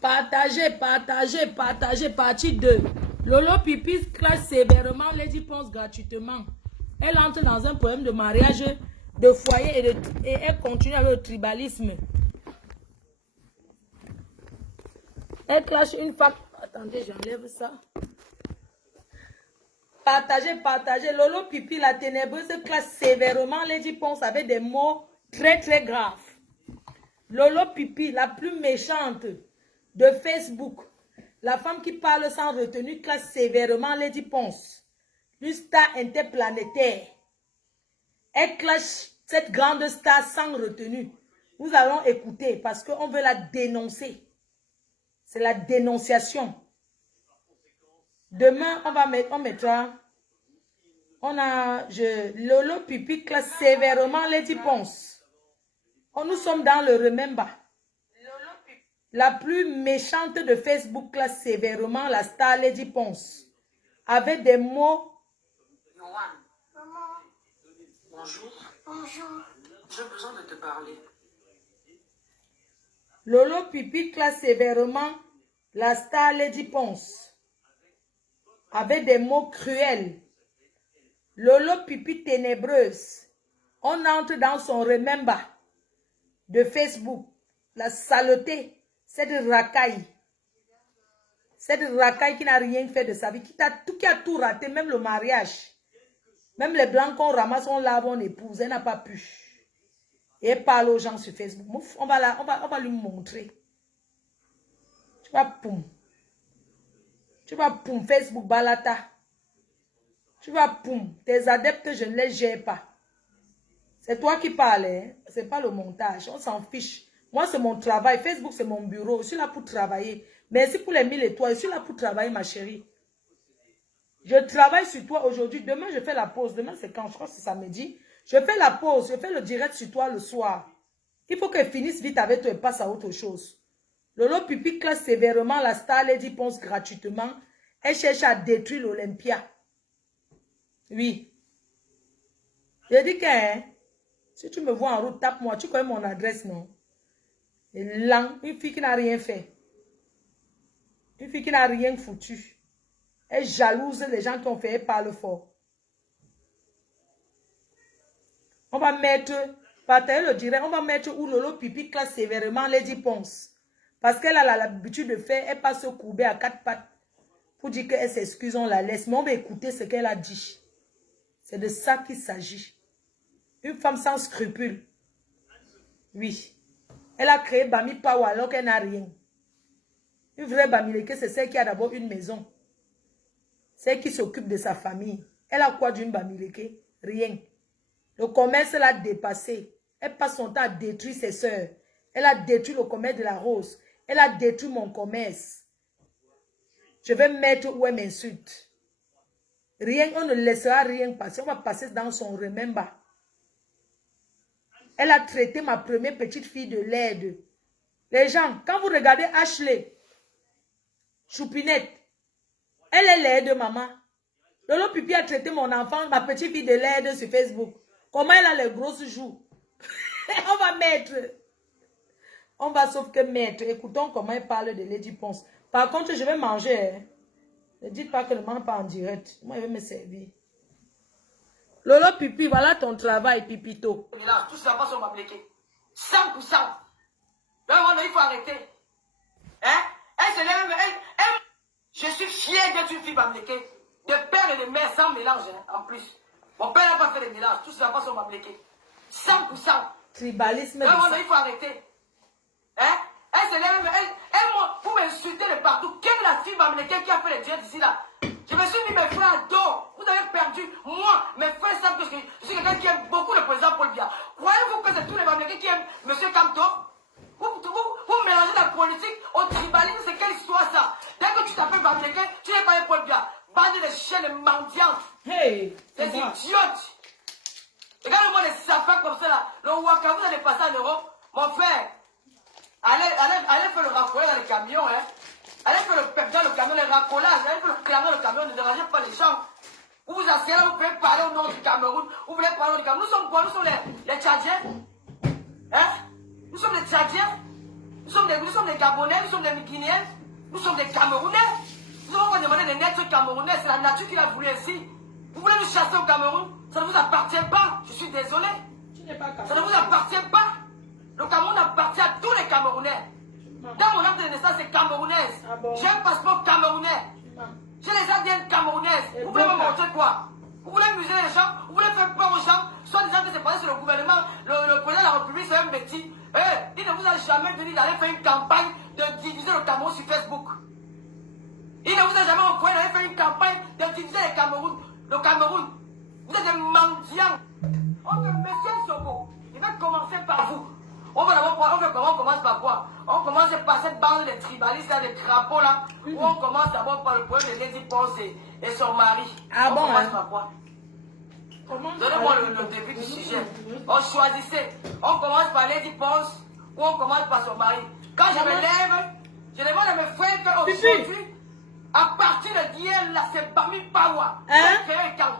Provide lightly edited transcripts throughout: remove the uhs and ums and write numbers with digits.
Partagez, partagez, partagez. Partie 2. Lolo Pipi classe sévèrement Lady Ponce gratuitement. Elle entre dans un problème de mariage, de foyer et elle continue avec le tribalisme. Elle clash une fois. Attendez, j'enlève ça. Partagez, partagez. Lolo Pipi, la ténébreuse, classe sévèrement Lady Ponce avec des mots très très graves. Lolo Pipi, la plus méchante de Facebook. La femme qui parle sans retenue, classe sévèrement Lady Ponce. Une star interplanétaire. Elle clash cette grande star sans retenue. Nous allons écouter parce qu'on veut la dénoncer. C'est la dénonciation. Demain, on mettra. Lolo Pipi classe sévèrement Lady Ponce. Nous sommes dans le remember. La plus méchante de Facebook classe sévèrement la star Lady Ponce. Avec des mots. Maman. Bonjour. Bonjour. J'ai besoin de te parler. Lolo Pipi classe sévèrement la star Lady Ponce. Avec des mots cruels. Lolo Pipi ténébreuse. On entre dans son remember de Facebook. La saleté. Cette racaille. Cette racaille qui n'a rien fait de sa vie. Qui a tout raté. Même le mariage. Même les blancs qu'on ramasse, on lave, on épouse. Elle n'a pas pu. Et elle parle aux gens sur Facebook. On va lui montrer. Tu vas poum. Tu vas poum Facebook balata. Tu vas poum. Tes adeptes, je ne les gère pas. C'est toi qui parles. Hein? Ce n'est pas le montage. On s'en fiche. Moi, c'est mon travail. Facebook, c'est mon bureau. Je suis là pour travailler. Merci pour les 1000 étoiles. Je suis là pour travailler, ma chérie. Je travaille sur toi aujourd'hui. Demain, je fais la pause. Demain, c'est quand? Je crois que c'est samedi. Je fais la pause. Je fais le direct sur toi le soir. Il faut qu'elle finisse vite avec toi et passe à autre chose. Lolo Pipi classe sévèrement la star Lady Ponce gratuitement. Elle cherche à détruire l'Olympia. Oui. Je dis que hein, si tu me vois en route, tape-moi. Tu connais mon adresse, non? Et là, une fille qui n'a rien fait. Une fille qui n'a rien foutu. Elle jalouse les gens qui ont fait, elle parle fort. On va mettre, partager le direct, on va mettre où Lolo Pipi classe sévèrement Lady Ponce. Parce qu'elle a l'habitude de faire, elle passe se courber à 4 pattes pour dire qu'elle s'excuse, on la laisse. Mais on va écouter ce qu'elle a dit. C'est de ça qu'il s'agit. Une femme sans scrupules. Oui. Elle a créé Bami Power alors qu'elle n'a rien. Une vraie Bamileke, c'est celle qui a d'abord une maison. Celle qui s'occupe de sa famille. Elle a quoi d'une Bamileke? Rien. Le commerce l'a dépassé. Elle passe son temps à détruire ses soeurs. Elle a détruit le commerce de la rose. Elle a détruit mon commerce. Je vais mettre où elle m'insulte. Rien, on ne laissera rien passer. On va passer dans son remember. Elle a traité ma première petite fille de laide. Les gens, quand vous regardez Ashley, Choupinette, elle est laide, maman. Lolo Pipi a traité mon enfant, ma petite fille de laide sur Facebook. Comment elle a les grosses joues. On va mettre. On va sauf que mettre. Écoutons comment elle parle de Lady Ponce. Par contre, je vais manger. Hein. Ne dites pas que ne mange pas en direct. Moi, je vais me servir. Lolo Pipi, voilà ton travail, Pipito. Tout ça va sur ma bliquée. 100%. Là, il faut arrêter. Hein? Elle se lève, je suis fier d'être une fille bamléquée. De père et de mère sans mélange, hein, en plus. Mon père n'a pas fait de mélange. Tout ça va sur ma bliquée. 100%. Tribalisme. Là, il faut arrêter. Hein? Elle se lève, moi, pour m'insulter de partout. Quelle est la fille bamléquée qui a fait les directs ici, là? Je me suis mis mes frères à dos. Vous avez perdu. Moi, mes frères savent que je suis quelqu'un qui aime beaucoup le président Paul Biya. Croyez-vous que c'est tous les bamléqués qui aiment M. Kamto? Vous mélangez la politique au tribalisme, c'est quelle histoire ça? Dès que tu t'appelles bamléqué, tu n'es pas un Paul Biya. Bande de chiens, de mendiants. Hey! Des idiotes. Regardez-moi les sapins comme ça là. Le Waka, vous allez passer en Europe. Mon frère, allez faire le raccolage dans le camion, hein. Allez faire le pep dans le camion, le racolage. Allez faire le clameur dans le camion, ne dérangez pas les gens. Vous vous asseyez là, vous pouvez parler au nom du Cameroun. Vous voulez parler au nom du Cameroun. Nous sommes quoi? Nous sommes les Tchadiens. Hein? Nous sommes les Tchadiens. Nous sommes des Gabonais, nous sommes des Guinéens, nous sommes des Camerounais. Nous avons demandé de naître Camerounais, c'est la nature qui l'a voulu ainsi. Vous voulez nous chasser au Cameroun? Ça ne vous appartient pas, je suis désolé. Ça ne vous appartient pas. Le Cameroun appartient à tous les Camerounais. Dans mon acte de naissance, c'est camerounaise. Ah bon? J'ai un passeport camerounais. J'ai les ADN camerounaises. Vous voulez me montrer quoi? Vous voulez museler les gens? Vous voulez faire peur aux gens? Soit des gens qui se passent sur le gouvernement, le président de la République, c'est un bêtis. Il ne vous a jamais dit d'aller faire une campagne de diviser le Cameroun sur Facebook. Il ne vous a jamais envoyé d'aller faire une campagne de diviser le Cameroun. Vous êtes des mendiants. Monsieur Sobo, il va commencer par vous. On commence par quoi? On commence par cette bande de tribalistes, là, de crapauds là, où on commence d'abord par le problème de Lady Ponce et son mari. Ah on bon, commence hein? par quoi? Donnez-moi le début du sujet. On choisissait. On commence par Lady Ponce ou on commence par son mari. Quand je me lève, je demande à mes frères qu'aujourd'hui, à partir de d'hier, là, c'est Bami Pawa.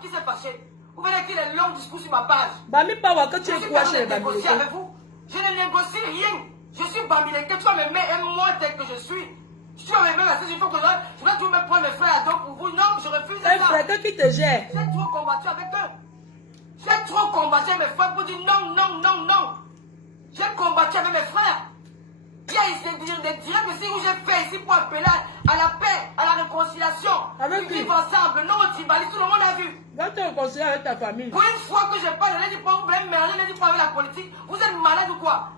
Qui s'est fâché. Vous venez écrire des longs discours sur ma page. Bami Pawa, que tu es quoi chez les Bami Bami? avec vous. Je ne négocie rien. Je suis Bamileke. Tu vas me mettre un mois tel que je suis. Tu vas me mettre il faut que je dois toujours me prendre mes frères à dos pour vous. Non, je refuse ça. Un frère qui te gère. J'ai trop combattu avec eux. J'ai trop combattu avec mes frères pour dire non, non, non, non. J'ai combattu avec mes frères. Il y a des directs ici où j'ai fait ici pour appeler à la paix, à la réconciliation. Avec qui? Vivre ensemble. Non, Tibali, tout le monde a vu. Va te réconcilier avec ta famille. Pour une fois que je parle, je ne dis pas, vous voulez merder, je ne dis pas avec la politique. Vous êtes malade ou quoi?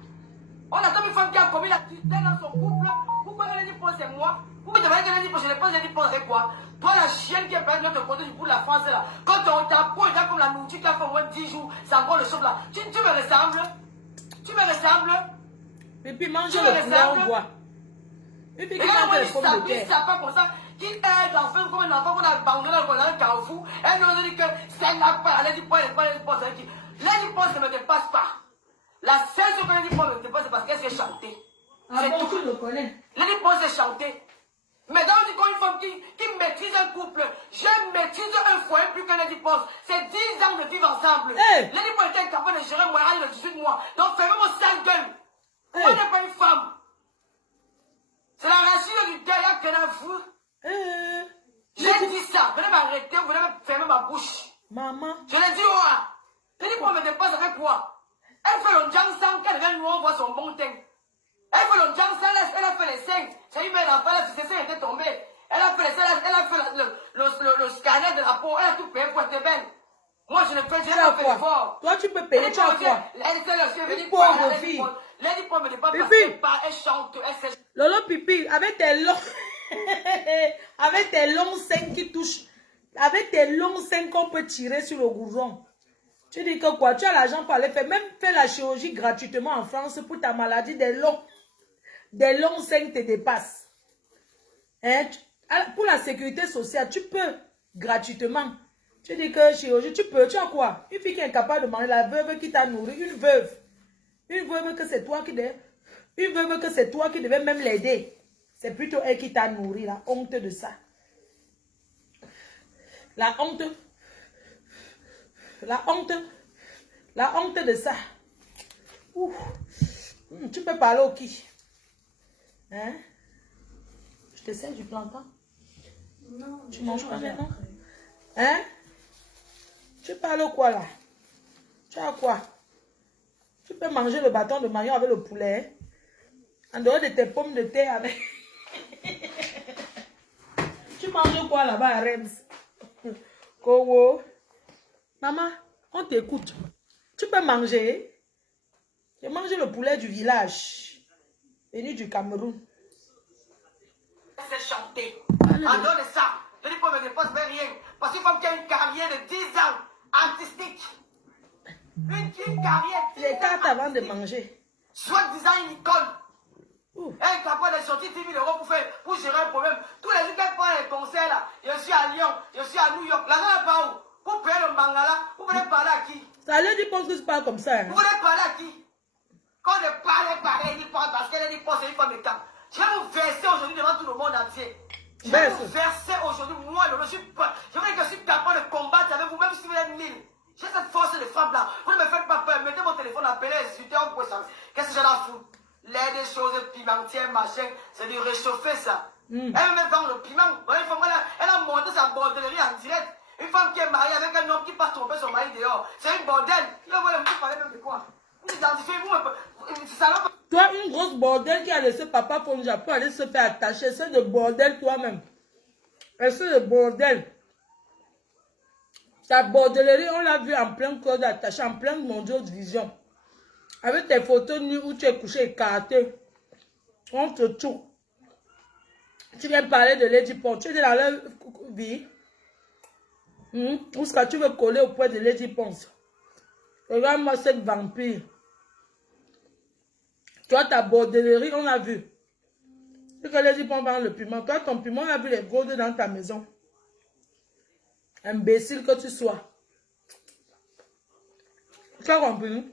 On attend une femme qui a commis la tutelle dans son couple. Pourquoi elle dit pas c'est moi? Vous me demandez qu'elle dit pas, je ne pense, je dis pas avec quoi? Toi, la chienne qui est pas de notre côté du bout de la France là. Quand on t'a peau est comme la nourriture qui a fait au moins 10 jours, c'est encore le choc là. Tu me ressembles? Tu me ressembles? Et puis mange le poulet, on boit. Et puis qui mange les pommes de terre. Ça pas comme ça. Qui aide l'enfant comme un enfant qu'on a abandonné dans le carrefour. Elle nous dit que c'est la part. Elle dit pas, elle dit pas, elle dit pas. Elle dit pas, ça ne me dépasse pas. La seule chose qu'elle dit pas me dépasse, c'est parce qu'elle sait chanter. Ah bon, tu le connais. Elle dit pas, c'est chanter. Mais dans une femme qui maîtrise un couple, je maîtrise un foyer plus que Lady Ponce. C'est 10 ans de vivre ensemble. Hey. Lady Ponce était capable de gérer moi à 18 mois. Donc fermez vos sales gueules. Hey. Moi, je n'ai pas une femme. C'est la racine du deuil à Kenafou. J'ai dit ça. Venez m'arrêter, vous venez me fermer ma bouche. Maman. Je l'ai dit, ouais. Lady Ponce me dépasse avec quoi? Elle fait le Jansan, quand elle vient nous on voit son bon teint. Elle fait le Jansan, elle a fait les seins. Ça lui met l'enfant, ses seins étaient tombés. Elle a fait les seins, elle a fait le scanner de la peau, elle a tout payé pour être belle. Moi, je ne peux pas faire fort. Toi, tu peux payer, tu as quoi? Une pauvre fille. Lady Ponce me dit pas parce qu'elle chante, elle sait. Lolo Pipi, avec tes longs... avec tes longs seins qui touchent... Avec tes longs seins qu'on peut tirer sur le goudron. Tu dis que quoi? Tu as l'argent pour aller faire... Même faire la chirurgie gratuitement en France pour ta maladie. Des longs seins te dépassent. Hein? Pour la sécurité sociale, tu peux gratuitement. Tu dis que chirurgie, tu peux. Tu as quoi? Une fille qui est incapable de manger, la veuve qui t'a nourri, une veuve. Une veuve que c'est toi qui devais... Une veuve que c'est toi qui devais même l'aider. C'est plutôt elle qui t'a nourri. La honte de ça. La honte. La honte. La honte de ça. Ouf. Tu peux parler au qui? Hein? Je te sers du plantain? Non. Tu manges pas maintenant? Hein? Tu parles au quoi là? Tu as quoi? Tu peux manger le bâton de maillot avec le poulet. Hein? En dehors de tes pommes de terre avec... Tu manges quoi là-bas à Reims? Kowo. Maman, on t'écoute. Tu peux manger. J'ai mangé le poulet du village. Venu du Cameroun. C'est chanté. En dehors de ça, je dis pas me dépose rien. Parce qu'une femme qui a une carrière de 10 ans artistique. Une carrière. Les cartes avant de manger. Soit disant une école. Elle est capable de sortir 10 000 € pour gérer un problème. Tous les jours qu'elle prend les concerts là, je suis à Lyon, je suis à New York. Là, là, pas où? Pour payer le mangala, vous voulez parler à qui? Ça lui dit pense que c'est pas comme ça. Hein? Vous voulez parler à qui? Quand on parle, elle dit pas parce qu'elle dit pas, c'est une femme de camp. Je vais vous verser aujourd'hui devant tout le monde entier. Je vais vous verser aujourd'hui, moi, je veux dire que je suis capable de combattre avec vous, même si vous êtes 1000. J'ai cette force de frappe là. Vous ne me faites pas peur. Mettez mon téléphone, appelez, insultez, on peut ça. Qu'est-ce que j'en ai à foutre? lait des choses pimentières, machin, c'est du réchauffer ça. Elle me vend le piment. Elle a monté sa bordellerie en direct. Une femme qui est mariée avec un homme qui passe tromper son mari dehors. C'est une bordel. Vous parlez même de quoi? Vous identifiez, ça va pas. Toi, une grosse bordel qui a laissé papa Ponja pour aller se faire attacher. C'est de bordel toi-même. C'est de bordel. Ta bordellerie, on l'a vu en plein code attaché, en plein mondial vision. Avec tes photos nues où tu es couché écarté. On te tue. Tu viens parler de Lady Pons. Tu es dans leur vie. Où est-ce que tu veux coller auprès de Lady Pons? Regarde-moi cette vampire. Toi, ta bordellerie, on a vu. C'est que Lady Pons vend le piment. Toi, ton piment, on a vu les fraudes dans ta maison. Imbécile que tu sois. Tu as compris?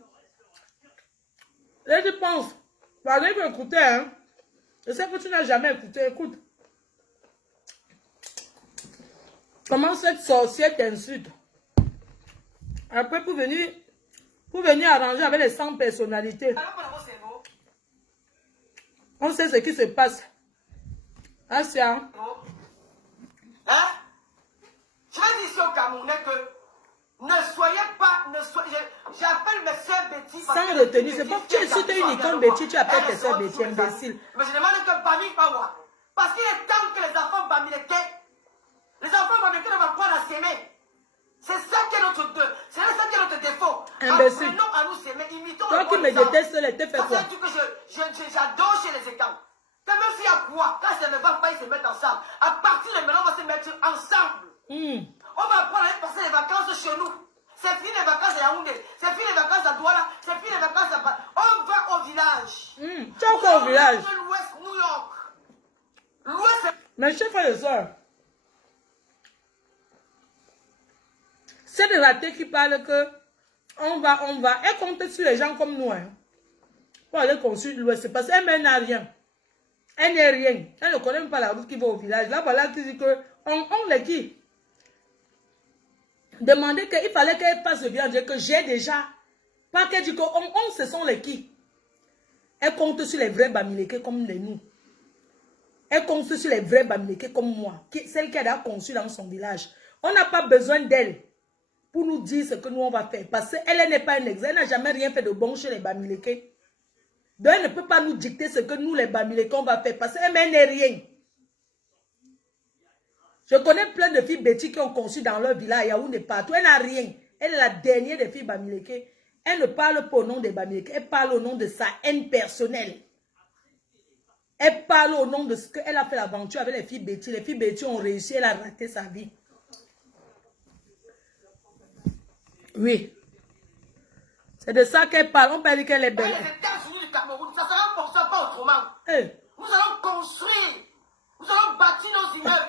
Lady Pons, parlez pour écouter, hein. Je sais que tu n'as jamais écouté. Écoute. Comment cette sorcière t'insulte? Après, pour venir arranger avec les 100 personnalités. On sait ce qui se passe. Ah, c'est hein? Hein? Je vais dire ici au Camerounais que ne soyez pas, j'appelle mes soeurs Betty. Sans retenue, c'est pas que si tu es une icône Betty, tu appelles tes soeurs Betty, imbécile. Mais je demande que Bami pas moi. Parce qu'il est temps que les enfants bamilekés, ne vont apprendre à s'aimer. C'est ça qui est notre défaut. Imbécile. Apprenons à nous s'aimer, imitons toi le qui me détestes, elle te fait quoi? C'est un truc que j'adore chez les étangs. Même s'il y a quoi, quand ça ne va pas, ils se mettent ensemble. À partir de maintenant, on va se mettre ensemble. On va apprendre à passer les vacances chez nous. C'est fini les vacances à Yaoundé. C'est fini les vacances à Douala. C'est fini les vacances à... On va au village. Tu es encore au village. L'Ouest, New York. L'Ouest, mes chers frères et sœurs, c'est des ratés qui parlent que on va. Elle compte sur les gens comme nous. Hein, pour aller construire l'Ouest. Parce qu'elle n'a rien. Elle n'est rien. Elle ne connaît même pas la route qui va au village. Là, voilà qui dit que on les qui demandait qu'il fallait qu'elle passe le village. Que j'ai déjà. Pas qu'elle dit que ce sont les qui. Elle compte sur les vrais Bamileke comme les nous. Elle compte sur les vrais Bamileke comme moi. Celle qu'elle a conçue dans son village. On n'a pas besoin d'elle pour nous dire ce que nous on va faire. Parce qu'elle n'est pas un exemple. Elle n'a jamais rien fait de bon chez les Bamileke. Donc elle ne peut pas nous dicter ce que nous les Bamileke on va faire. Parce qu'elle n'est rien. Je connais plein de filles Betty qui ont conçu dans leur village. Yaoundé partout. Elle n'a rien. Elle est la dernière des filles Bamileke. Elle ne parle pas au nom des Bamileke. Elle parle au nom de sa haine personnelle. Elle parle au nom de ce qu'elle a fait l'aventure avec les filles Betty. Les filles Betty ont réussi. Elle a raté sa vie. Oui. C'est de ça qu'elle parle. On peut dire qu'elle est belle. les États-Unis du Cameroun, ça sera comme ça, pas autrement. Nous allons construire. Nous allons bâtir nos immeubles.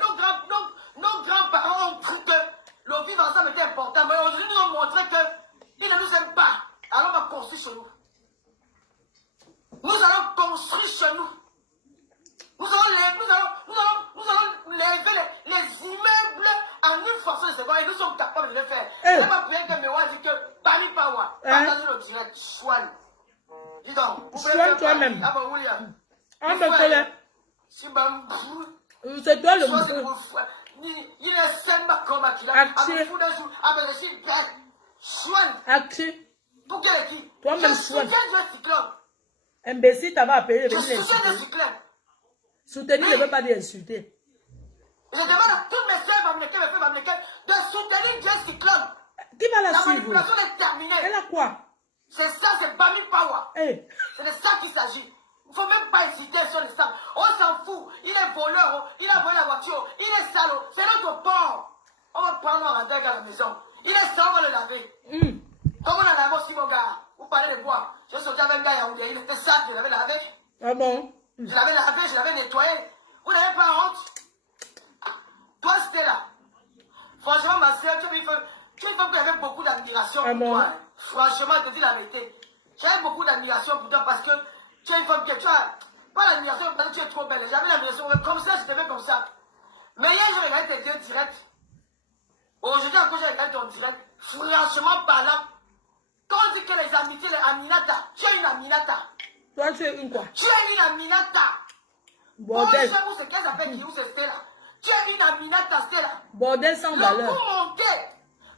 Nos grands-parents ont cru que le vivre ensemble était important. Mais aujourd'hui, nous ont montré qu'ils ne nous aiment pas. Alors on va construire chez nous. Nous allons construire chez nous. Nous allons lever les immeubles en une force de seconde et nous sommes capables de le faire. C'est pas pour rien que Mewa dit que Bami Pawa, partagez le direct, soigne. Dis donc, vous soigne toi-même. Ah ben William. Ah ben Colin. C'est toi le mouton. Il est seulement comme Akila. Axé. Soigne. Axé. Pour quel qui? Toi-même Je soigne. soutiens le cyclone. Imbécile, t'avais appelé. Je soutiens le cyclone. Soutenir ne veut pas dire insulter. Je demande à toutes mes soeurs Bamileke de soutenir Dieu cyclone. Qui va la La suivre? manipulation est terminée. Elle a quoi? C'est ça, c'est Bami Power. C'est de ça qu'il s'agit. Il ne faut même pas hésiter sur les sables. On s'en fout. Il est voleur, il a volé la voiture, il est salaud. C'est notre porc. On va prendre un deuil à la maison. Il est sale, on va le laver. Comment on a lavé aussi, mon gars? Vous parlez de quoi? Je suis avec un gars Yaoundé, il était sale, je l'avais lavé. Ah bon? Je l'avais lavé, je l'avais nettoyé. Vous n'avez pas honte? Toi, c'était là. Franchement, ma soeur, tu es une femme qui avait beaucoup d'admiration pour toi. Franchement, je te dis la vérité. J'avais beaucoup d'admiration pour toi parce que tu es une femme qui tu as pas l'admiration parce que tu es trop belle. J'avais l'admiration comme ça, je te fais comme ça. Mais hier, j'ai regardé tes vidéos directs. Aujourd'hui, encore, j'ai regardé ton direct. Franchement parlant, quand on dit que les amitiés, les Aminata, tu es une Aminata. Toi, tu es une quoi? Tu es une Aminata. Bordel. Bonjour, c'est qu'elle s'appelle qui? Où c'est Stella? Tu es une Aminata, Stella. Bordel sans Le valeur. coup monté.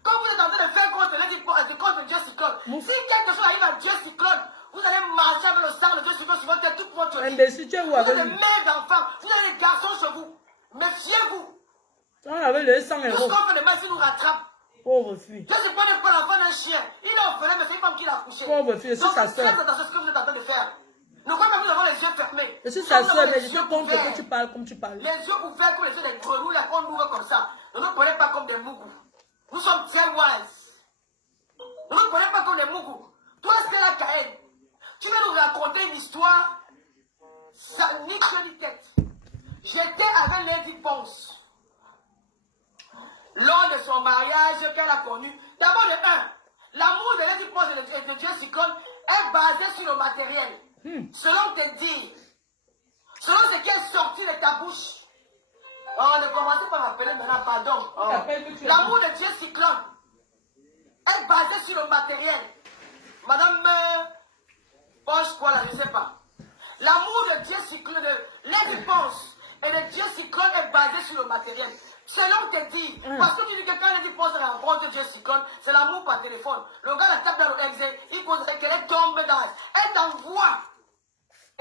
Quand vous êtes en train de faire contre Dieu Cyclone, si quelque chose arrive à Dieu Cyclone, vous allez marcher avec le sang de Dieu Cyclone sur votre tête toute votre vie. Imbécile, tu es où Vous avec avez des lui? mères d'enfants, vous avez des garçons chez vous. Méfiez-vous. On avait le 100 Tout ce euros. qu'on fait de mal, si nous rattrape. Pauvre fille. Dieu Cyclone n'est pas l'enfant d'un chien. Il est orphelin, mais c'est une femme qui l'a accouché. Pauvre fille, je suis Donc, sa faites soeur. attention à ce que vous êtes en train de faire. Ne croyez pas que vous avez les yeux fermés. Je suis Quand sa vous soeur, avez mais les je yeux te compte ouverts, que tu parles comme tu parles. les yeux ouverts comme les yeux des grenouilles, là, qu'on ouvre comme ça. Ne nous prenez pas comme des mougous. Nous sommes très wise. Ne nous prenez pas comme des mougous. Toi, c'est la Kahen. Tu vas nous raconter une histoire, ça ni queue ni tête. J'étais avec Lady Ponce. Lors de son mariage qu'elle a connu, d'abord de un, l'amour de Lady Ponce et de Dieu Cyclone est basé sur le matériel. Selon tes dires, selon ce qui est sorti de ta bouche. Oh, ne commencez pas à m'appeler maintenant, pardon. Oh. L'amour de Dieu Cyclone est basé sur le matériel. Madame Poche, quoi là, je ne sais pas. L'amour de Dieu Cyclone, de Lady Ponce et de Dieu Cyclone est basé sur le matériel. Selon tes dires, parce que tu dis que quand Lady Ponce rencontre Dieu Cyclone, c'est l'amour par téléphone. Le gars la tape dans le exil, il poserait qu'elle tombe dans. Elle t'envoie.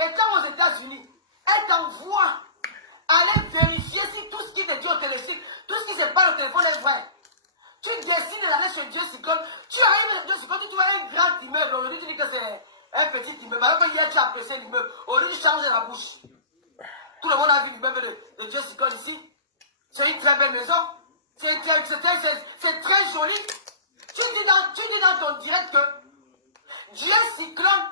Étant aux États-Unis, elle t'envoie aller vérifier si tout ce qui te dit au téléphone, tout ce qui se parle au téléphone est vrai. Tu décides d'aller chez Dieu Cyclone, tu arrives chez Dieu Cyclone, tu vois un grand immeuble, aujourd'hui tu dis que c'est un petit immeuble, alors que hier tu as apprécié l'immeuble, aujourd'hui tu changes la bouche. Tout le monde a vu l'immeuble de Dieu Cyclone ici. C'est une très belle maison, c'est très joli. Tu dis dans ton direct que Dieu Cyclone,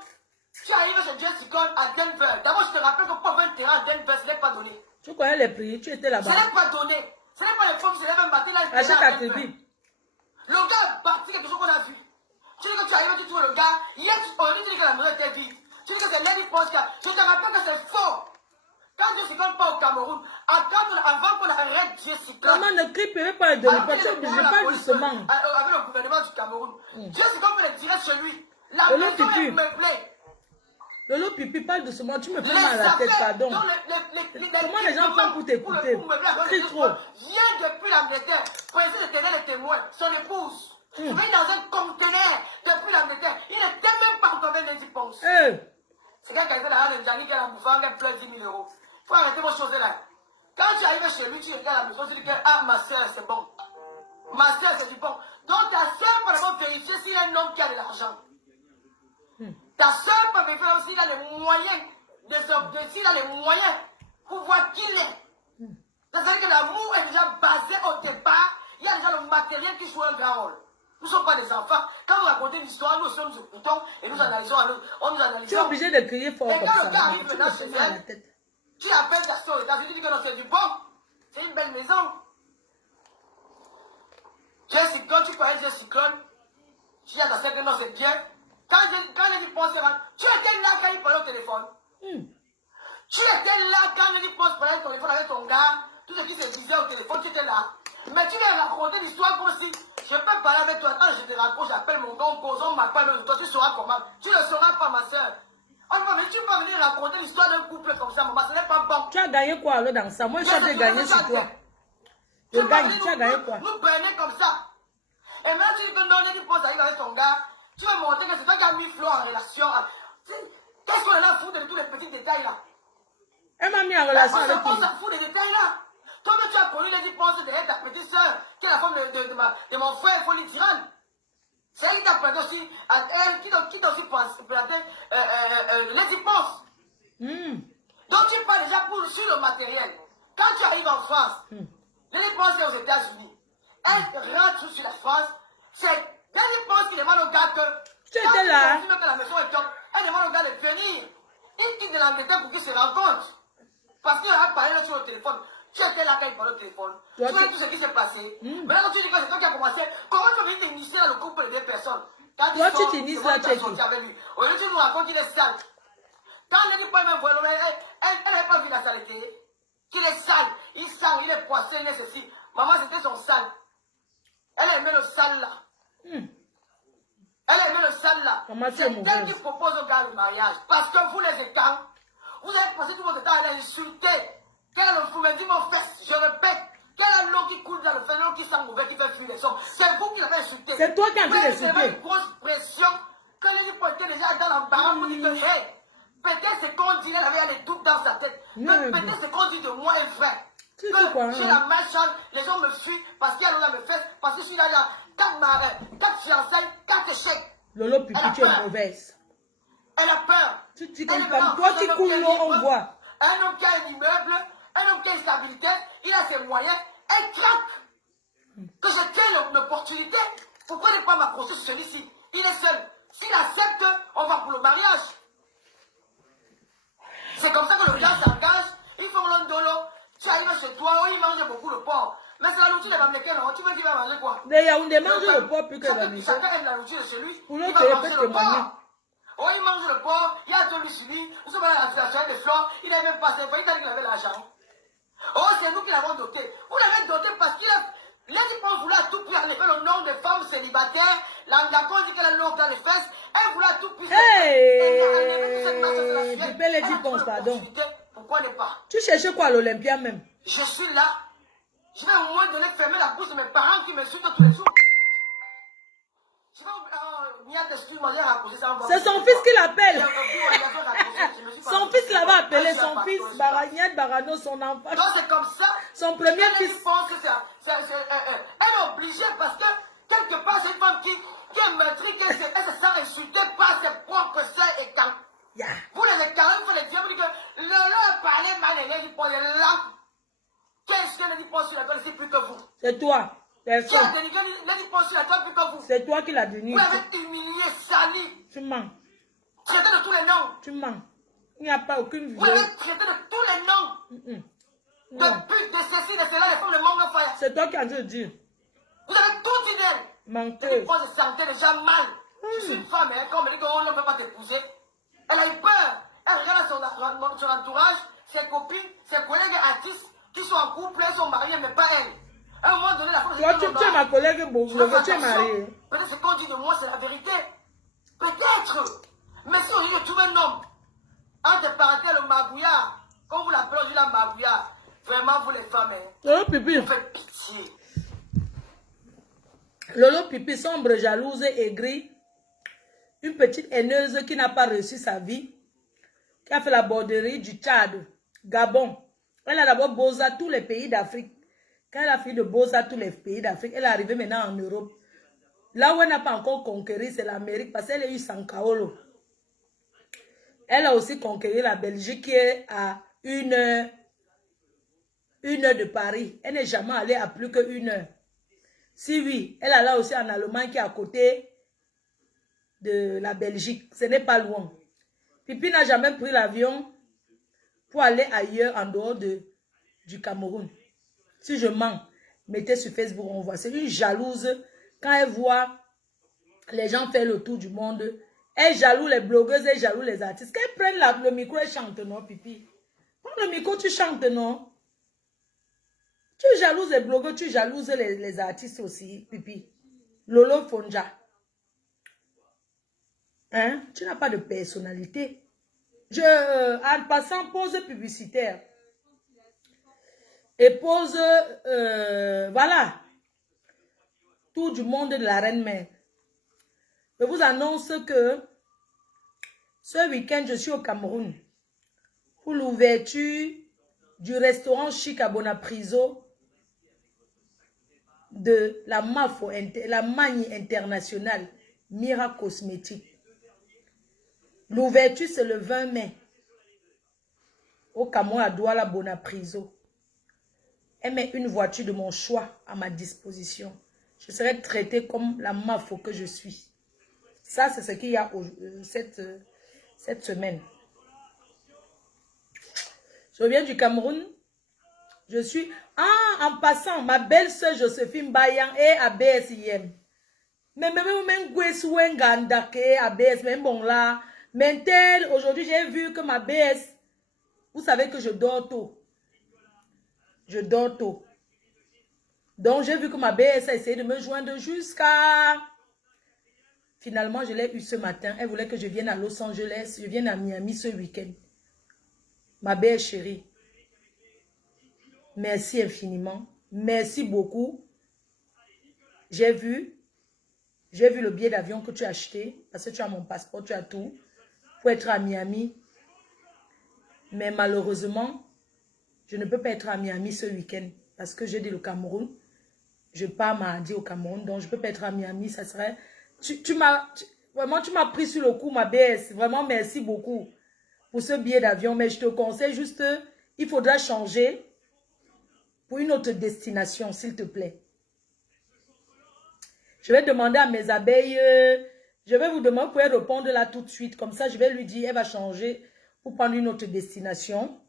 tu arrives chez Dieu Cyclone à Denver. D'abord, je te rappelle que pour un terrain à Denver, ce n'est pas donné. Tu connais les prix, tu étais là-bas. Ce n'est pas donné. Ce n'est pas les pommes, c'est même bâti là. Achète ta tribu. Le gars a bâti quelque chose qu'on a vu. Tu dis que tu arrives, tu trouves le gars. Hier, tu dis que la maison était vide. Tu dis que c'est Lady Ponce. Je te rappelle que c'est faux. Quand Dieu Cyclone part au Cameroun, avant qu'on arrête Dieu Cyclone. Maman, ne crie pas de l'époque. Je parle justement. Avec le gouvernement du Cameroun. Dieu Cyclone peut le tirer chez lui. La Le maison pipi. est meublée. Lolo Pipi, parle doucement. Tu me fais mal à la tête, pardon. Comment les gens font pour t'écouter? Crie trop. Vient depuis l'Angleterre. Président de tenir les témoins. Son épouse. Il vient dans un conteneur depuis l'Angleterre. Il n'était même pas entendu les dépenses. C'est quand quelqu'un a un Njani qui a bouffé, qui pleure 10 000 euros. Il faut arrêter vos choses là. Quand tu arrives chez lui, tu regardes la maison, tu dis que ah, ma soeur, c'est bon. Ma soeur, c'est du bon. Donc ta soeur peut d'abord vérifier s'il y a un homme qui a de l'argent. Ta soeur peut vérifier s'il a les moyens s'il a les moyens pour voir qui il est. C'est-à-dire que l'amour est déjà basé au départ. Il y a déjà le matériel qui joue un grand rôle. Nous ne sommes pas des enfants. Quand vous racontez une histoire, nous aussi nous écoutons et nous analysons. On nous analyse. Tu es obligé de crier fort Et comme quand le gars ça. arrive Tu maintenant me chez fais mal à la elle, tête. tu appelles ta soeur. Tu dis que non, c'est du bon. C'est une belle maison. Dieu Cyclone, tu connais Dieu Cyclone. Tu dis à ta soeur que non, c'est bien. Quand il dit pense, tu étais là quand il parlait au téléphone. Tu étais là quand il dit pense parlait au téléphone avec ton gars. Tout ce qui se disait au téléphone, tu étais là. Mais tu viens raconter l'histoire comme si je peux parler avec toi. Quand je te raconte, j'appelle mon nom, on m'appelle, toi tu sauras comment. Tu ne le sauras pas, ma soeur. Mais tu peux venir raconter l'histoire d'un couple comme ça, maman, ce n'est pas bon. Tu as gagné quoi alors dans ça? Moi, j'ai gagné sur toi. Je gagne, tu as gagné quoi? Nous prenons comme ça. Et maintenant, tu dis que non, il pense à avec ton gars. Tu vas montrer que c'est toi qui as mis Flo en relation. Qu'est-ce qu'on est là à foutre de tous les petits détails là? Elle m'a mis en relation avec toi. On qui? s'en fout des détails là. Toi, tu as connu les dépenses de ta petite soeur, qui est la femme de mon frère, Folie Tirane. C'est elle qui t'a prêté aussi, qui t'a aussi planté les dépenses. Donc tu parles déjà sur le matériel. Quand tu arrives en France, les dépenses sont aux États-Unis. Elle rentre sur la France, c'est les dépenses qui demandent au gars que. Tu étais là. Que la maison est top, elle demande au gars de venir. Il quitte de l'Angleterre pour qu'ils se rencontrent. Parce qu'il a parlé sur le téléphone. Tu étais là quand il parlait au téléphone. Tu sais tout ce qui s'est passé. Maintenant, tu dis que c'est toi qui as commencé. Comment tu veux t'initier dans le couple de deux personnes? Toi, tu t'inities là, tu es qui? Aujourd'hui, tu nous racontes qu'il est sale. Quand elle dit pas même voir, elle n'a pas vu la saleté. Qu'il est sale. Il sale, il est poissé, il est ceci. Maman, c'était son sale. Elle aimait le sale là. Elle aimait le sale là. Maman, C'est elle qui propose au gars le mariage. Parce que vous les écarts, vous avez passé tout votre temps à l'insulter. Quel est le fou? Mais dis mon fils, je répète. Quel est l'eau qui coule dans le feu, l'eau qui sent mauvais, qui fait fuir les hommes? C'est vous qui l'avez insulté. C'est toi qui as fait insulter. Vous avez une grosse pression. Quand les gens étaient déjà dans l'embarras, vous dites que, hey, peut-être ce qu'on dit, elle avait des doutes dans sa tête. Peut-être ce qu'on dit de moi est vrai. Que j'ai la malchance, les gens me fuient parce qu'il y a l'eau dans mes fesses, parce que je suis là, il y a 4 fiançailles, 4 échecs. Lolo Pipi, tu es mauvaise. Elle a peur. Tu dis comme toi qui coule l'eau, on voit. Un homme qui a un immeuble, un homme qui a une stabilité, il a ses moyens, elle craque. Que je tiens l'opportunité, pourquoi ne pas m'approcher sur celui-ci? Il est seul. S'il accepte, on va pour le mariage. C'est comme ça que le gars s'engage. Il faut me dolo. Tu arrives chez toi, oui, il mange beaucoup le porc. Mais c'est la nourriture des Bamileke, non? Tu veux qu'il va manger quoi? Mais Yaoundé mange le porc plus que Bamileke. Chacun aime la nourriture de chez lui. Pour il l'autre, va il manger peut le témoigner. porc. Oh, il mange le porc, il a tout lui suivi. Nous sommes allés à la soirée des fleurs, il n'a même pas ses il a dit qu'il avait l'argent. Oh, c'est nous qui l'avons doté. Vous l'avez doté parce qu'il a. Les gens voulaient à tout prix enlever le nom des femmes célibataires. La dit qu'elle a le nom dans les fesses. Elle voulait à tout prix. Hey! Pépé les dit pense, pardon. Pourquoi ne pas? Tu cherches quoi à l'Olympia même? Je suis là. Je vais au moins donner fermer la bouche de mes parents qui m'insultent tous les jours. C'est son fils qui l'appelle. Son fils l'avait appelé, son fils Baragnat Barano, son enfant. Non, c'est comme ça. Son premier fils. Elle est obligée parce que quelque part, c'est une femme qui est meurtrie, elle se sent insultée par ses propres sœurs et quand. Vous les écartez, vous les dites, vous dites que le parler mal, elle dit pour les là. Qu'est-ce qu'elle dit pour sur la toile ici plus que vous? C'est toi. C'est toi qui l'as dénigré. Vous l'avez humilié, sali. Tu mens. Traité de tous les noms. Tu mens. Il n'y a pas aucune vidéo. Vous l'avez traité de tous les noms. De pute, de ceci, de cela, les femmes de manque fire. C'est toi qui as dû le dire. Vous avez tout dit d'elle. Menteuse. Elle se sentait déjà mal. Je suis une femme, hein, quand on me dit qu'on ne peut pas t'épouser. Elle a eu peur. Elle regarde son entourage, ses copines, ses collègues artistes qui sont en couple, elles sont mariées, mais pas elle. À un moment donné, la femme toi, tu es ma collègue, tu es mariée. Peut-être ce qu'on dit de moi, c'est la vérité. Peut-être. Mais si on dit que tu veux un homme, entre parenthèses, le magouillard, comme vous l'appelez aujourd'hui la magouillard, vraiment, vous les femmes, Lolo Pipi. Vous faites pitié. Lolo Pipi, sombre, jalouse, aigrie. Une petite haineuse qui n'a pas reçu sa vie, qui a fait la borderie du Tchad, Gabon. Elle a d'abord bossé à tous les pays d'Afrique. Quand elle a fini de bosser à tous les pays d'Afrique, elle est arrivée maintenant en Europe. Là où elle n'a pas encore conquéri, c'est l'Amérique, parce qu'elle a eu Sankaolo. Elle a aussi conquéri la Belgique qui est à une heure de Paris. Elle n'est jamais allée à plus qu'une heure. Si oui, elle est là aussi en Allemagne qui est à côté de la Belgique. Ce n'est pas loin. Pipi n'a jamais pris l'avion pour aller ailleurs en dehors du Cameroun. Si je mens, mettez sur Facebook, on voit. C'est une jalouse. Quand elle voit les gens faire le tour du monde, elle jalouse les blogueuses, elle jalouse les artistes. Qu'elle prenne le micro et chante, non, Pipi? Prends le micro, tu chantes, non? Tu jalouses les blogueurs, tu jalouses les artistes aussi, Pipi. Lolo Fonja. Hein? Tu n'as pas de personnalité. En passant, pause publicitaire. Et pose, voilà, tout du monde de la Reine-Mère. Je vous annonce que ce week-end, je suis au Cameroun pour l'ouverture du restaurant chic à Bonapriso de la Magne internationale Mira Cosmétique. L'ouverture, c'est le 20 mai au Cameroun à Douala Bonapriso. Elle met une voiture de mon choix à ma disposition. Je serai traitée comme la mafo que je suis. Ça, c'est ce qu'il y a cette semaine. Je reviens du Cameroun. Je suis... Ah, en passant, ma belle-sœur Joséphine Bayan est à BSIM. Mais même ABS, même bon là. Mais aujourd'hui, j'ai vu que ma BS... Vous savez que je dors tôt. Je dors tôt. Donc, j'ai vu que ma BS a essayé de me joindre jusqu'à Finalement, je l'ai eu ce matin. Elle voulait que je vienne à Los Angeles. Je vienne à Miami ce week-end. Ma belle chérie. Merci infiniment. Merci beaucoup. J'ai vu le billet d'avion que tu as acheté. Parce que tu as mon passeport, tu as tout. Pour être à Miami. Mais malheureusement, je ne peux pas être à Miami ce week-end. Parce que j'ai dit le Cameroun. Je pars mardi au Cameroun. Donc, je ne peux pas être à Miami. Ça serait... Vraiment, tu m'as pris sur le coup, ma BS. Vraiment, merci beaucoup pour ce billet d'avion. Mais je te conseille juste, il faudra changer pour une autre destination, s'il te plaît. Je vais demander à mes abeilles, je vais vous demander, vous pouvez répondre là tout de suite. Comme ça, je vais lui dire, elle va changer pour prendre une autre destination.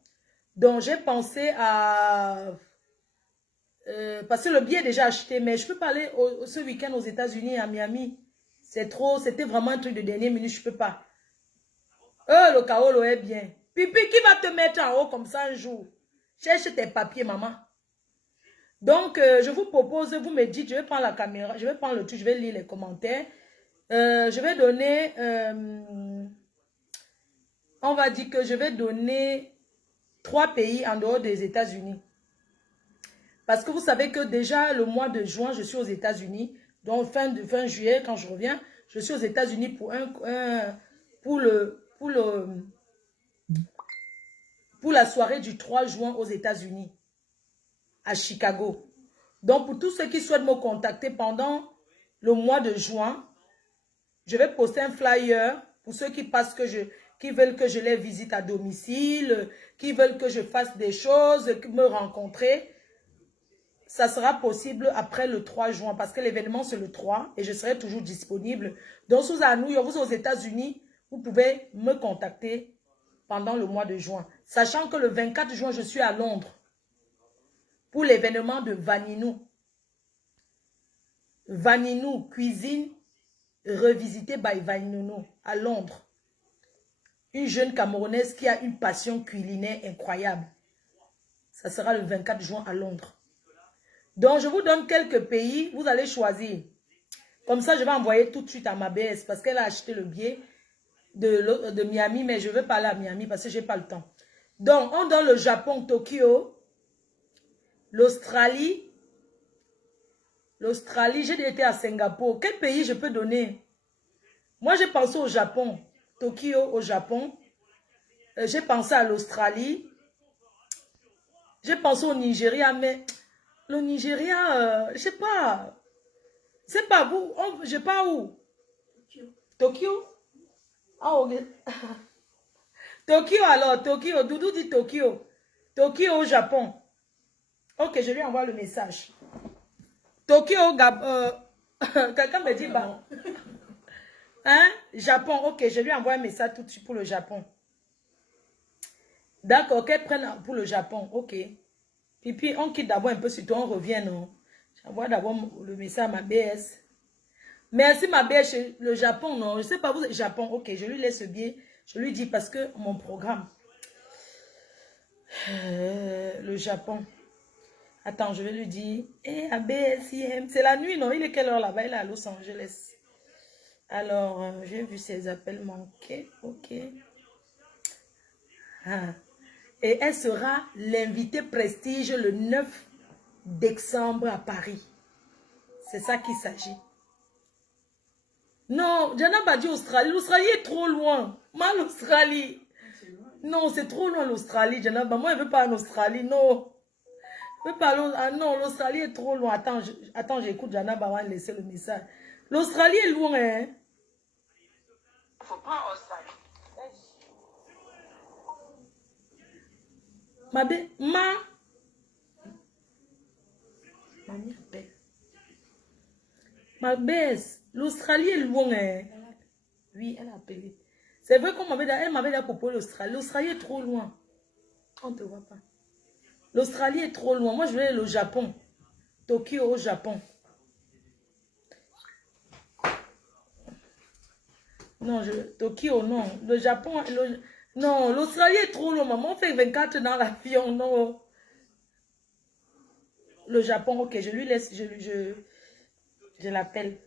Donc, j'ai pensé à... parce que le billet est déjà acheté, mais je peux pas aller ce week-end aux États-Unis, à Miami. C'est trop, c'était vraiment un truc de dernière minute, je peux pas. Le Kaolo est bien. Pipi, qui va te mettre en haut comme ça un jour? Cherche tes papiers, maman. Donc, je vous propose, vous me dites, je vais prendre la caméra, je vais prendre le truc, je vais lire les commentaires. Je vais donner, on va dire que je vais donner 3 pays en dehors des États-Unis. Parce que vous savez que déjà le mois de juin, je suis aux États-Unis. Donc, fin juillet, quand je reviens, je suis aux États-Unis pour la soirée du 3 juin aux États-Unis, à Chicago. Donc, pour tous ceux qui souhaitent me contacter pendant le mois de juin, je vais poster un flyer pour ceux qui qui veulent que je les visite à domicile, qui veulent que je fasse des choses, me rencontrer. Ça sera possible après le 3 juin parce que l'événement c'est le 3 et je serai toujours disponible. Donc, si vous êtes à New York, vous êtes aux États-Unis, vous pouvez me contacter pendant le mois de juin. Sachant que le 24 juin, je suis à Londres pour l'événement de Vaninou. Vaninou, cuisine revisitée by Vaninou à Londres. Une jeune Camerounaise qui a une passion culinaire incroyable. Ça sera le 24 juin à Londres. Donc, je vous donne quelques pays, vous allez choisir. Comme ça, je vais envoyer tout de suite à ma BS parce qu'elle a acheté le billet de Miami, mais je ne veux pas aller à Miami parce que je n'ai pas le temps. Donc, on donne le Japon, Tokyo, l'Australie. L'Australie, j'ai été à Singapour. Quel pays je peux donner? Moi, j'ai pensé au Japon. Tokyo, au Japon. J'ai pensé à l'Australie. J'ai pensé au Nigeria, mais le Nigeria, je sais pas. C'est pas vous. Je sais pas où. Tokyo? Ah, ok. Tokyo alors, Tokyo. Doudou dit Tokyo. Tokyo au Japon. Ok, je lui envoie le message. Tokyo, quelqu'un me dit, bah. Hein? Japon, ok, je lui envoie un message tout de suite pour le Japon. D'accord, qu'elle prenne pour le Japon, ok. Puis on quitte d'abord un peu sur toi, on revient, non? J'envoie d'abord le message à ma BS. Merci ma BS, le Japon, non? Je sais pas, vous, Japon, ok, je lui laisse ce billet. Je lui dis parce que mon programme. Le Japon. Attends, je vais lui dire. ABS, c'est la nuit, non? Il est quelle heure là-bas? Il est à Los Angeles. Alors, j'ai vu ses appels manqués. Ok. Ah. Et elle sera l'invitée prestige le 9 décembre à Paris. C'est ça qu'il s'agit. Non, Jana m'a dit Australie. L'Australie est trop loin. Moi, l'Australie. Non, c'est trop loin l'Australie, Jana. Moi, je ne veux pas en Australie, non. Je veux pas ah non, l'Australie est trop loin. Attends, j'écoute Jana Bawan laisser le message. L'Australie est loin, hein. Faut pas Australie. Ma baisse, l'Australie est loin, hein. Oui, elle a appelé. C'est vrai qu'elle m'avait dit propos l'Australie. L'Australie est trop loin. On ne te voit pas. L'Australie est trop loin. Moi, je veux aller au Japon. Tokyo au Japon. Non, Tokyo, non. Le Japon, non, l'Australie est trop loin. Maman, on fait 24 dans l'avion, non. Le Japon, ok, je lui laisse, je l'appelle.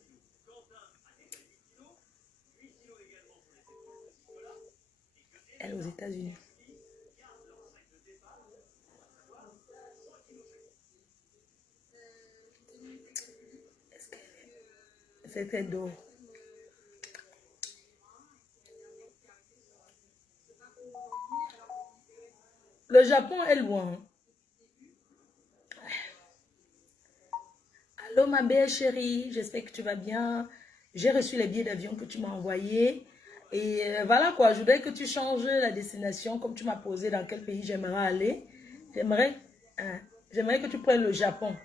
Elle aux États-Unis. C'était d'eau. Le Japon est loin. Allô ma belle chérie, j'espère que tu vas bien. J'ai reçu les billets d'avion que tu m'as envoyés. Et voilà quoi, je voudrais que tu changes la destination comme tu m'as posé dans quel pays j'aimerais aller. J'aimerais que tu prennes le Japon.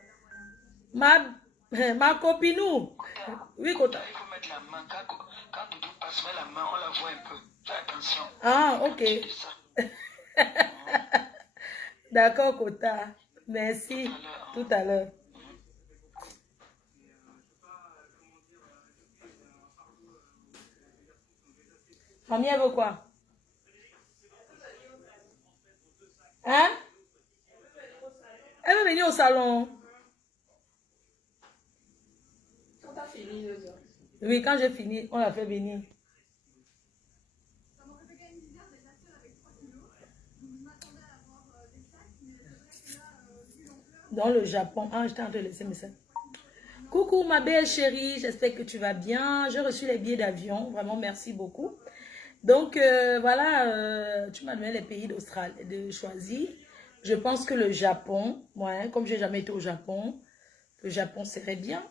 Ma copinou. Oui, Kota. Il faut mettre la main. Quand Doudou passe, met la main, on la voit un peu. Fais attention. Ah, ok. D'accord, Kota. Merci. Tout à l'heure. Mamie, elle veut quoi? Hein? Elle veut venir au salon. Quand t'as fini, je veux dire. Oui, quand j'ai fini, on l'a fait venir. Dans le Japon. Ah, je t'ai en train de laisser ça. Coucou ma belle chérie, j'espère que tu vas bien. J'ai reçu les billets d'avion, vraiment merci beaucoup. Donc voilà, tu m'as donné les pays d'Australie de choisir. Je pense que le Japon, ouais, comme j'ai jamais été au Japon, le Japon serait bien.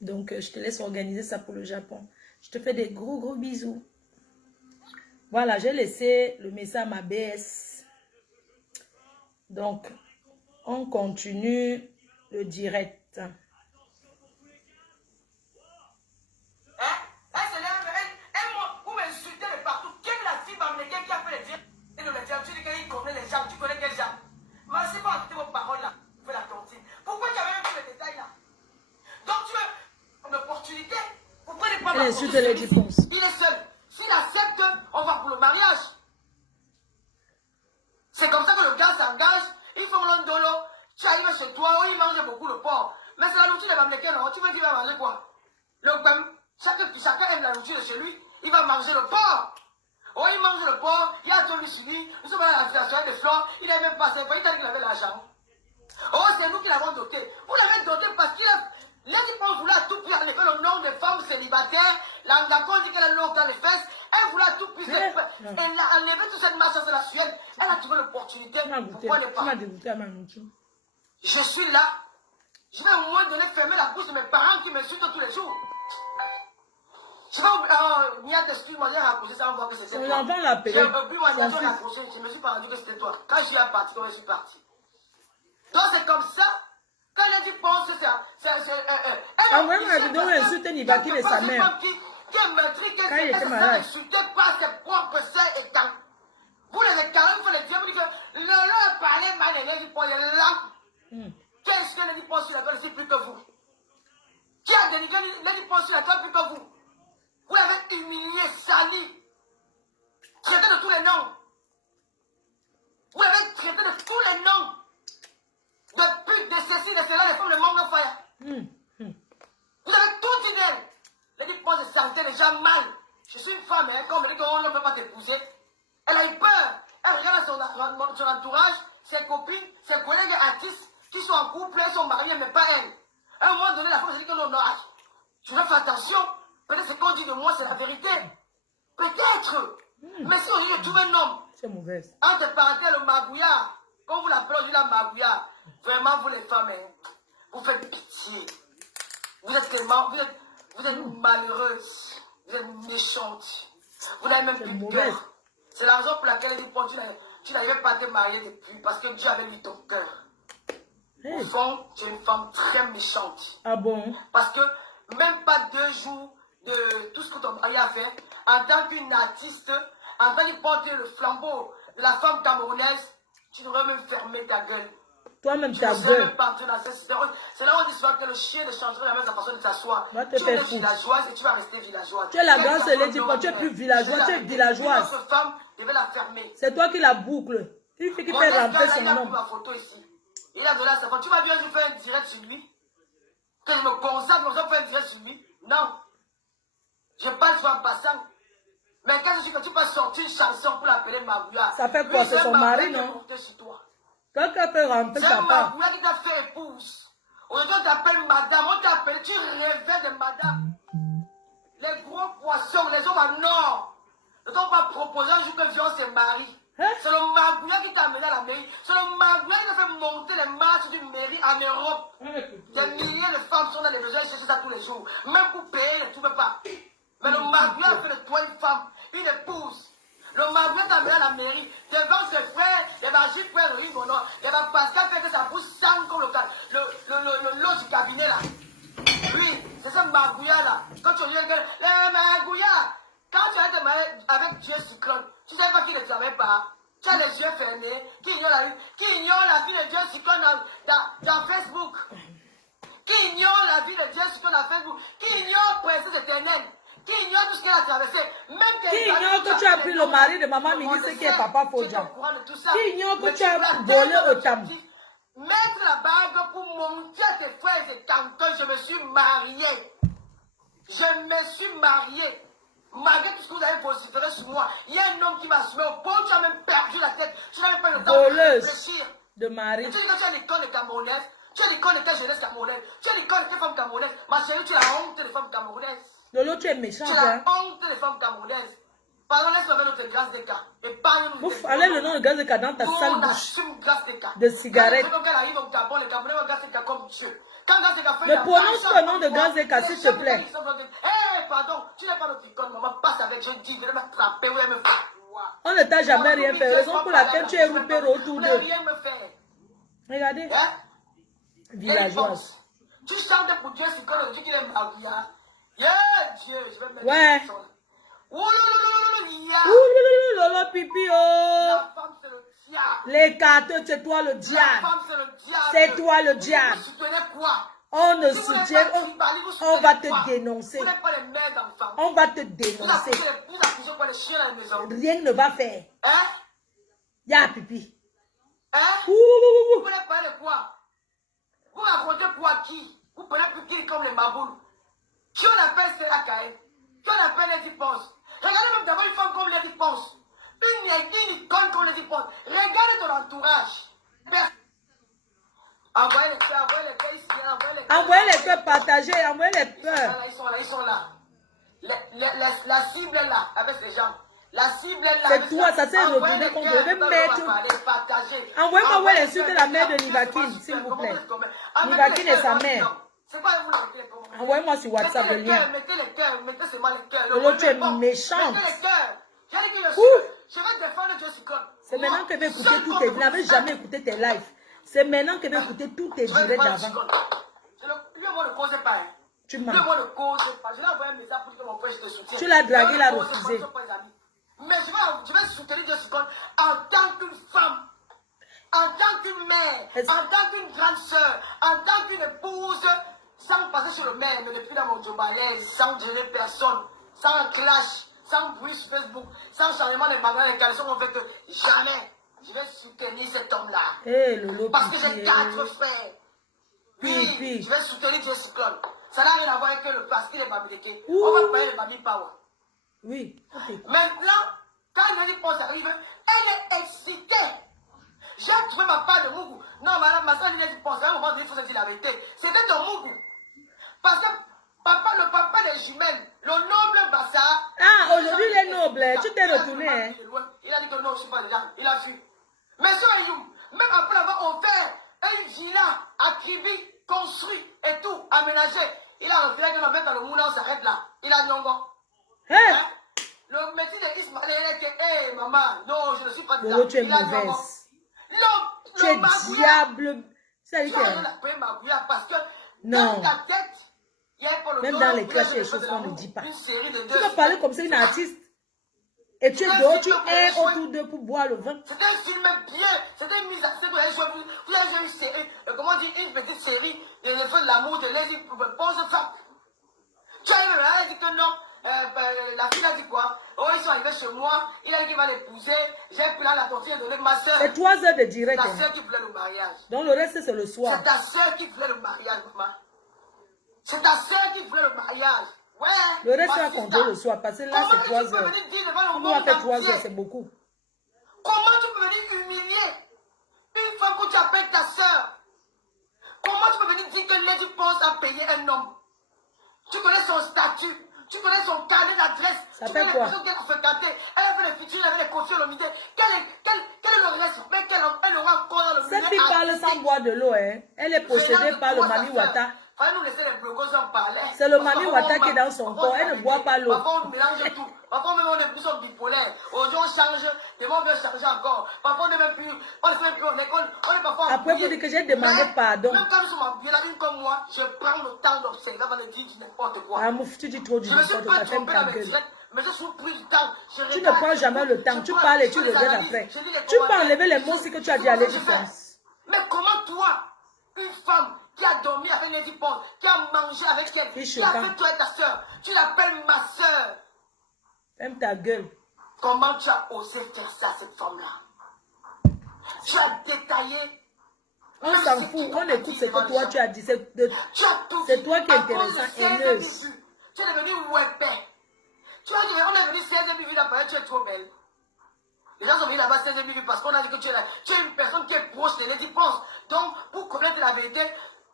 Donc je te laisse organiser ça pour le Japon. Je te fais des gros bisous. Voilà, j'ai laissé le message à ma BS. Donc, on continue le direct. Elle insulte les dépenses. Il est seul. S'il accepte, on va pour le mariage. C'est comme ça que le gars s'engage. Ils font l'ondolo. Tu arrives chez toi, où il mange beaucoup le porc. Mais c'est la nourriture des Bamlékens, non? Tu veux qu'il va manger quoi? Le bam. Chacun aime la nourriture de chez lui. Il va manger le porc. Oh, il mange le porc. Il a Tony Suni. Nous sommes à la soirée des fleurs. Il n'a même pas 5 ans. Il a dit qu'il avait l'argent. Oh, c'est nous qui l'avons doté. Vous l'avez doté parce qu'il a. Les gens voulaient à tout prix enlever le nom des femmes célibataires. La dit qu'elle a le nom dans les fesses. Elle voulait à tout prix. Elle a enlevé toute cette masse de la Suède. Elle a trouvé l'opportunité. Pourquoi ne pas? Je suis là. Je vais au moins donner fermer la bouche de mes parents qui m'insultent tous les jours. Je vais Nia, excuse-moi, j'ai raccroché ça, on voit que c'était toi. L'enfant l'a appelé. Je me suis pas rendu que c'était toi. Quand je suis parti, quand je suis parti. Donc c'est comme ça. Quand elle dit pense, Ah, moi, ma vidéo insulte Nibaki de sa mère. Qui est meurtri, qui Quand il était est malade. insulté par ses propres sœurs et tantes. Vous les écartez, vous les dites, vous dites que le parler mal, elle dit, il est là. Qu'est-ce que les pense sur la gueule ici plus que vous? Qui a dénigré les pense sur la gueule plus que vous? Vous l'avez humilié, sali, traité de tous les noms. Vous l'avez traité de tous les noms. De pute, de ceci, de cela, les femmes de manque de fire. Vous avez tout dit d'elle. Les dit, moi, je sentais déjà mal. Je suis une femme, hein, comme elle dit qu'on ne peut pas t'épouser. Elle a eu peur. Elle regarde son entourage, ses copines, ses collègues artistes qui sont en couple, elles sont mariées, mais pas elle. À un moment donné, la femme se dit que non, non, je dois faire attention. Peut-être ce qu'on dit de moi, c'est la vérité. Peut-être. Mais si aujourd'hui je trouve un homme, c'est mauvaise. entre parenthèses, le magouillard, comme vous l'appelez aujourd'hui la magouillard, vraiment, vous les femmes, hein, vous faites pitié. Vous êtes tellement, vous êtes malheureuse, vous êtes méchante. Vous n'avez même plus de cœur. C'est la raison pour laquelle tu n'arrivais pas à te marier depuis, parce que Dieu avait mis ton cœur. Au fond, tu es une femme très méchante. Ah bon? Parce que même pas 2 jours de tout ce que ton mari a fait, en tant qu'une artiste, en tant qu'il porte le flambeau de la femme camerounaise, tu devrais même fermer ta gueule. Toi-même, ta gueule. C'est là où on dit souvent que le chien ne changerait jamais sa façon de s'asseoir. Tu es villageoise et tu vas rester villageoise. Tu es la grande célèbre, tu es plus villageoise, tu es villageoise. Cette femme devait la fermer. C'est toi qui la boucle. Il fait qu'il fait rentrer son nom. Ma photo ici. Il a donné à sa femme. Tu vas bien, je fais un direct sur lui. Que je me consacre, je fais un direct sur lui. Non. Je parle sur un passant. Mais quand je dis que tu peux sortir une chanson pour l'appeler Magouya. Ça fait quoi? C'est son mari, non? Quelqu'un peut remplir C'est papa. Magouya qui t'a fait épouse. Aujourd'hui, on t'appelle madame, on t'appelle, tu rêvais de madame. Les gros poissons, les hommes en or, ne t'ont pas proposé un jour que Vion se marie. Hein? C'est le Magouya qui t'a amené à la mairie. C'est le Magouya qui t'a fait monter les marches d'une mairie en Europe. Des milliers de femmes sont dans les besoins de chercher ça tous les jours. Même pour payer, tu ne peux pas. Mais le Magouya a fait de toi une femme, une épouse. Le Magouya t'a amené à la mairie. Devant ses frères, il va juste faire le riz, non. Il va Pascal fait que ça pousse sang comme le lot du cabinet là. Oui, c'est ce Magouya là. Quand tu regardes le Magouya, quand tu as été marié avec Dieu Cyclone, tu ne sais pas qu'il ne travaille pas. Tu as les yeux fermés, qui ignore la vie de Dieu Cyclone dans Facebook. Qui ignore la vie de Dieu Cyclone dans Facebook. Qui ignore Princesse éternelle. Qui ignore tout ce qu'elle a traversé. Même Qui ignore que tu as pris le mari de maman ministre qui est papa Fodja. Qui ignore que tu as volé au tam. Mettre la bague pour montrer à tes frères et tantes, je me suis marié. Je me suis marié. Malgré tout ce que vous avez vociféré sur moi, il y a un homme qui m'a assumé au point où tu as même perdu la tête. Tu n'as même pas le temps de réfléchir. De mari. Tu dis que tu as l'école de Camerounaise. Tu as l'école de ta jeunesse camerounaise. Tu as l'école de tes femmes camerounaises. Ma chérie, tu as la honte des femmes camerounaises. Lolo, tu es méchant. Tu as la honte des femmes camerounaises. Pardon, laisse-moi avec notre grâce des cas. Et parle-nous. Ouf, allez le nom de gaz de cas dans ta sale bouche. De cigarette. Quand elle arrive au Gabon, les Camerounais vont gaz des cas comme Dieu. Mais prononce le nom de gaz de cas, s'il te plaît. Hé, pardon, tu n'es pas notre icône, maman. Passe avec, je dis, je vais m'attraper, vous allez me faire. On ne t'a jamais rien fait. Raison pour laquelle tu es roupé autour Vous d'eux. n'allez rien me faire. Regardez. Hein? Villageoise. Tu chantes pour Dieu, c'est quand on dit qu'il est marié. Yeah, Dieu, je vais mettre Ouais. Ouh, Lolo pipi oh. la femme, c'est le diable. Les cartes, c'est toi le La diable. femme, c'est le diable. C'est toi le diable. Vous soutenez quoi? On ne Si vous n'êtes soutient. pas tribal, vous On soutenez va quoi? te dénoncer. Vous n'êtes pas les mères d'enfants. On va te Vous dénoncer. accusez pas les chiens à la maison. Rien ne va faire. Hein? Ya pipi. Hein? Ouh, ouh, ouh. Vous n'êtes pas de quoi? Vous racontez quoi qui? Vous prenez plus qui comme les baboules. Qui on appelle Sarah Kaye? Qui on appelle Lady Ponce? Regardez même d'abord une femme comme Lady Ponce. Une icône comme Lady Ponce. Regardez ton entourage. Envoyez les cœurs ici, envoyez les cœurs. Envoyez les cœurs partagés, envoyez les cœurs. Ils sont là. La cible est là, avec ces gens. La cible est là. C'est toi, ça s'est retourné contre le mettre. Envoyez-moi où elle insulte la mère de Nivakine, s'il vous plaît. Nivakine et sa mère. Envoyez-moi sur WhatsApp le lien. Mettez les cœurs, mettez seulement les cœurs. Lolo, tu es méchante. Mettez les cœurs. J'ai dit que je vais défendre Dieu Cyclone. C'est maintenant que je vais écouter tous tes... Vous n'avez jamais écouté tes lives. C'est maintenant que je vais écouter tous tes directs d'avant. Lui, moi, ne cause pas. Tu Lui, m'as. moi, ne cause pas. Je l'ai envoyé un message pour dire que mon frère, je te soutiens. Tu l'as dragué, il a refusé. Mais je vais soutenir Dieu Cyclone en tant qu'une femme, en tant qu'une mère, en tant qu'une grande soeur, en tant qu'une épouse, sans passer sur le maire, mais depuis dans mon job à l'aise, sans gérer personne, sans un clash, sans bruit sur Facebook, sans changement de magasins, les caleçons ont fait que jamais je vais soutenir cet homme-là. Eh, Lolo, Parce que j'ai pipi. 4 frères. Oui, Pipi. je vais soutenir Dieu Cyclone. Ça n'a rien à voir avec le parce qu'il est Bamileke. Ouh. On va payer le Bami Power. Oui, ok. Maintenant, quand Nelly Ponce arrive, elle est excitée. J'ai trouvé ma part de Mougou. Non, madame, ma soeur Nelly Ponce, à un moment donné, il faut se dire la vérité. C'était de Mougou. Parce que le papa des jumelles, le noble Bassa. Ah, aujourd'hui, il est noble. Tu t'es retourné, hein. Il a dit que non, je ne suis pas dedans. Il a fui. Mais sur Ayoum, même après avoir offert une villa à Kribi, construit et tout, aménagé, il a refusé que même dans le moulin, on s'arrête là. Il a nyongo. Hein? Le métier de Ismaël est que, hé maman, non, je ne suis pas dedans. Lolo, tu es mauvaise. Tu es diable. Ça veut dire. Parce que Non. dans ta tête, il y a pour le Même dans les clashs, il y a des choses qu'on ne dit pas. Une série de Tu deux. peux parler comme ça une artiste. Et tu es dehors, tu es autour d'eux pour boire le vin. C'était un film bien, c'était une mise à scène, vous avez joué une série, comment on dit, une petite série, les feux de l'amour, de Lady Ponce ça. Tu as elle a dit que non, la fille a dit quoi? Oh, ils sont arrivés chez moi, il a dit qu'il va l'épouser, j'ai pris la tortille et donné ma soeur. C'est 3 heures de direct. Ta Hein. soeur qui voulait le mariage. Donc le reste, c'est le soir. C'est ta soeur qui voulait le mariage, maman. C'est ta soeur qui voulait le mariage. Ouais. Le reste, tu vas Bassista. compter le soir. Parce que là, Comment c'est tu 3 peux heures. venir dire devant le On va monde faire 3 entier? heures, c'est beaucoup. Comment tu peux venir humilier une femme que tu appelles ta soeur? Comment tu peux venir dire que Lady Pons a payé un homme? Tu connais son statut, tu connais son carnet d'adresse, Ça tu fait connais quoi? les personnes qu'elle a fréquentées. Elle a fait les featuring avec les confiants de l'unité. Quel est le respect qu'elle aura encore dans le milieu Cette fille parle sans artistique? boire de l'eau, hein. Elle est possédée par le Mami Wata. Fallait nous laisser les blogueurs en parler. C'est le Parce que Mami parfois, Wata on qui est dans son corps. Elle ne boit pas l'eau. Parfois on mélange tout. Parfois même on est plus bipolaire. Aujourd'hui on change, demain on veut changer encore. Parfois on n'est même plus, on ne fait plus, on est parfois Après, vous dites que j'ai demandé pardon. Même quand nous sommes embrouillés, la une comme moi, je prends le temps d'observer avant de dire n'importe quoi. Ah, Mouf, tu dis trop du Je me suis n'importe pas quoi. Ferme trompé dans ta mes gueule. directs, mais je suis pris du temps. Tu ne prends jamais le temps. Tu parles et tu regardes après. Tu peux enlever les mots que tu as dit à Lady Pons. Mais comment toi, une femme qui a dormi avec Lady Pons, qui a mangé avec elle, qui a fait toi et ta soeur, tu l'appelles ma soeur? Ferme ta gueule. Comment tu as osé faire ça à cette femme-là? Tu as détaillé. On s'en fout. On écoute ce que toi tu as dit. C'est toi qui es intéressant, haineuse. Tu es devenue webé. Tu vois, on est venu 16 000 vues d'après, tu es trop belle. Les gens sont venus là-bas 16 000 vues parce qu'on a dit que tu es là. Tu es une personne qui est proche de Lady Pons. Donc, pour connaître la vérité,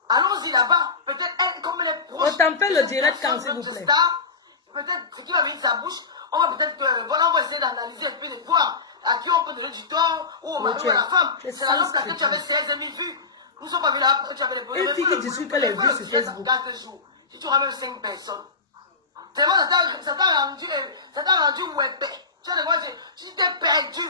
allons-y là-bas. Peut-être elle, comme elle est proche. On t'en fait le direct quand, s'il vous plaît. Peut-être ce qui va venir de sa bouche, on va peut-être, voilà, on va essayer d'analyser et puis de voir à qui on peut donner du tort, ou au mari ou à la femme. C'est la raison pour laquelle tu avais 16 000 vues. Nous ne sommes pas venus là parce que tu avais des problèmes. Une fille qui discute que les vues sur Facebook. 4 jours. Si tu auras même 5 personnes. Tellement ça t'a rendu webé. Tu vois, tu t'es perdu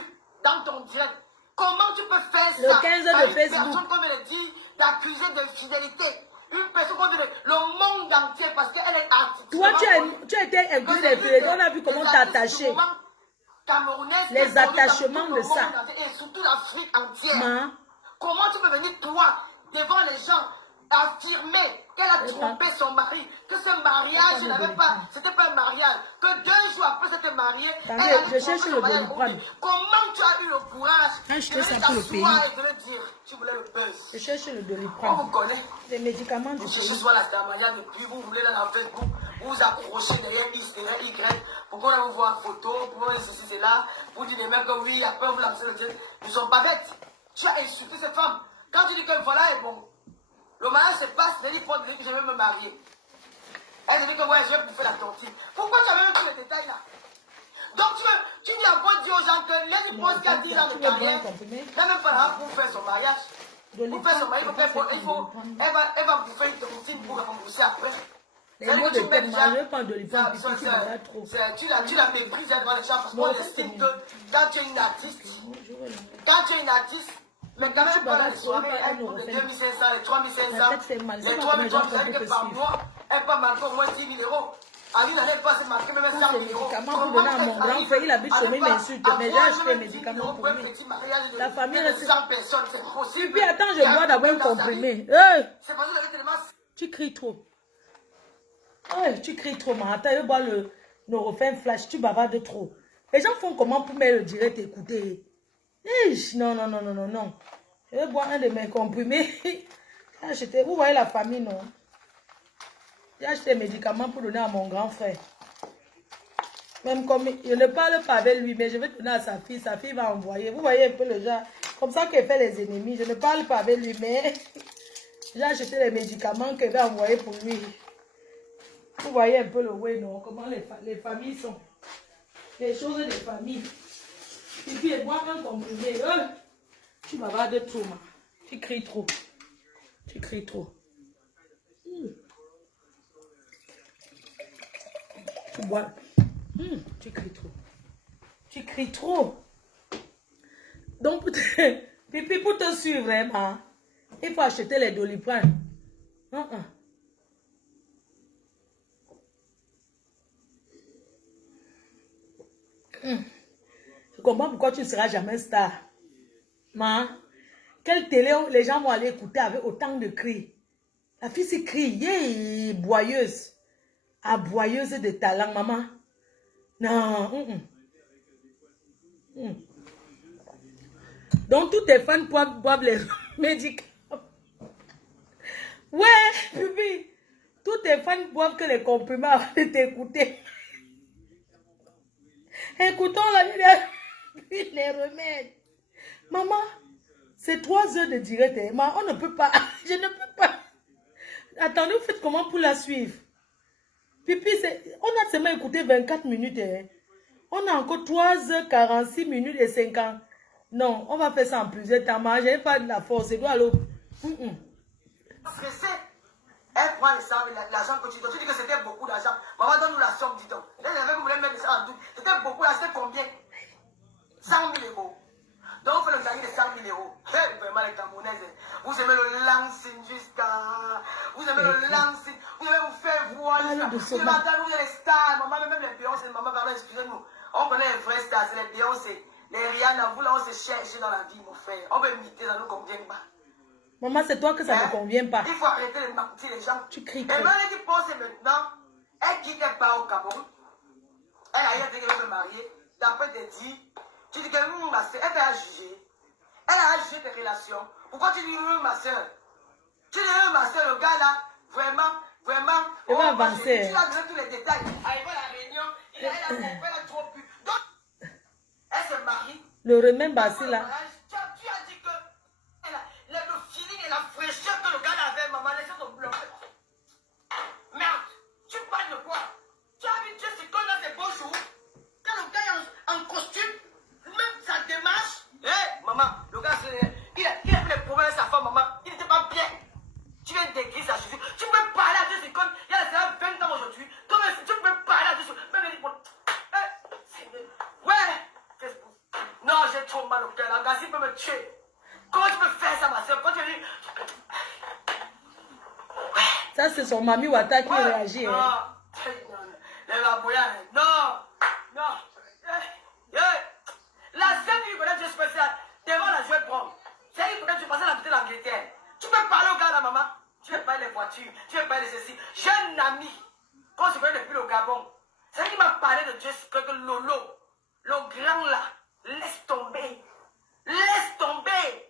dans ton direct. Comment tu peux faire ça? Le 15 de Facebook. Une personne, comme elle dit, d'accuser d'infidélité. Une personne comme le monde entier parce qu'elle est artiste. Toi, tu as été inclus d'infidélité. On a vu comment t'as attaché. Les attachements de ça. Et surtout l'Afrique entière. Comment tu peux venir, toi, devant les gens, affirmer qu'elle a trompé son mari, que ce mariage n'avait pas, c'était pas un mariage, que 2 jours après s'était mariée, elle avait trompé son mariage. Comment tu as eu le courage de t'asseoir et de le dire? Tu voulais le buzz. Je cherche le On Doliprane. vous connaît. Les médicaments du Vous pays. cherchez soit la damaya depuis, vous voulez là dans Facebook, vous vous accrochez derrière X, derrière Y, pour qu'on vous voit en photo, pour qu'on ceci, c'est là, vous dites les mecs que oui, après vous lancez le direct. Ils ne sont pas bêtes. Tu as insulté cette femme. Quand tu dis que voilà est bon, le mariage se passe, elle dit que je vais me marier. Elle dit que ouais, je vais bouffer la tontine. Pourquoi tu as même tous les détails là? Donc tu dis encore dire aux gens que Lady Pons qui a 10 ans de carrière, n'a même pas là pour faire son mariage. Pour faire son mariage, elle va bouffer une tontine pour rembourser après. Les mots de tête, moi, je prends de Doliprane, tu m'as trop. Tu la méprises devant les gens parce qu'on estime que quand tu es une artiste, mais quand même pas les soirées, elle coûte les 2500, les 3500, les 3000, vous savez que par mois, elle peut marquer au moins 10 000 euros. Ali n'allait pas se marquer même 100 000 euros. Pour donner à mon grand frère, il habite sur mes insultes, mais j'ai acheté des médicaments pour lui. La famille reste. 100 personnes, c'est possible. Et puis attends, je bois d'abord un comprimé. C'est parce que vous avez tellement. Tu cries trop. Tu cries trop, man. Attends, je bois le Nurofen Flash, tu bavardes trop. Les gens font comment pour me le dire t'écouter? Non. Je vais boire un de mes comprimés. J'ai acheté. Vous voyez la famille, non? J'ai acheté des médicaments pour donner à mon grand frère. Même comme je ne parle pas avec lui, mais je vais donner à sa fille va envoyer. Vous voyez un peu le genre. Comme ça qu'elle fait les ennemis. Je ne parle pas avec lui, mais j'ai acheté les médicaments qu'elle va envoyer pour lui. Vous voyez un peu le way, non? Comment les familles sont. Les choses des familles. Et puis, elle boit un comprimé. Tu bavardes trop, man. Tu cries trop. Tu cries trop. Tu bois. Tu cries trop. Tu cries trop. Donc, Pipi, pour te suivre vraiment, il faut acheter les Doliprane. Je comprends pourquoi tu ne seras jamais star. Quelle télé les gens vont aller écouter avec autant de cris? La fille s'y crie, boyeuse. Aboyeuse de talent, maman. Non. Donc, tous tes fans boivent les médicaments. Ouais, Pipi. tous tes fans boivent que les comprimés avant de t'écouter. Écoutons les remèdes. Maman, c'est 3 heures de direct. Hein. Maman, on ne peut pas. Je ne peux pas. Attendez, vous faites comment pour la suivre? Pipi, on a seulement écouté 24 minutes. Hein. On a encore 3h46 minutes et 50. Non, on va faire ça en plusieurs temps. Je n'ai pas de la force. Je dois aller. Stressé. Elle prend les sommes, l'argent que tu donnes. Tu dis que c'était beaucoup d'argent. Maman, donne-nous la somme, dis donc. Là, vous voulez mettre ça en doute. C'était beaucoup, là, c'était combien? 100 000 euros. Donc, on fait le gagner de 100 000 euros. Hey, vraiment, les Camerounaises, vous aimez le lancing jusqu'à. Vous aimez le lancing. Vous aimez vous faire voir. Vous aimez attendre, vous êtes les stars. Maman, même les Beyoncé, maman, pardon, excusez-nous. On connaît les vrais stars, c'est les Beyoncé. Les Rihanna, vous là, on se cherche dans la vie, mon frère. On veut imiter, ça ne nous convient pas. Maman, c'est toi que ça ne convient pas. Il faut arrêter de mentir les gens. Tu cries. Et maintenant, elle qui pense maintenant, elle quitte elle part au Cameroun. Elle a dit qu'elle veut se marier. D'après tes dit, tu dis que ma soeur, elle t'a jugé. Elle a jugé tes relations. Pourquoi tu dis ma soeur? Tu dis ma soeur, le gars là, vraiment. Elle va avancer. Tu as donné tous les détails. Arrivé à la réunion, elle a trop pu. Donc, elle se marie. Le remède Bassi là. Tu as dit que le feeling et la fraîcheur que le gars avait, maman, laissez ton bloc. Merde, tu parles de quoi? Tu as vu Jessica dans ses beaux jours? Quand le gars est en costume, même sa démarche. Hé, maman, le gars, il a fait les problèmes avec sa femme, maman. Il n'était pas bien. Tu viens d'écrire sa chaussure. Tu peux parler à Jessica, il y a 20 ans aujourd'hui. Tu peux parler à Jessica. Même les ouais, Facebook. Non, j'ai trop mal au cœur. La gazine peut me tuer. Comment tu peux faire ça, ma soeur? Quand tu dis. Ça, c'est son mamie Wata qui réagit. Non, hein. Non. La seule vie que je spéciale devant la jouette bronze, c'est une que tu passais la petite l'Angleterre. Tu peux parler au gars là, maman. Tu veux parler des voitures, tu veux parler de ceci. J'ai un ami, qu'on se connaît depuis le Gabon. C'est lui qui m'a parlé de Jessica, que Lolo, le grand là, laisse tomber. Laisse tomber.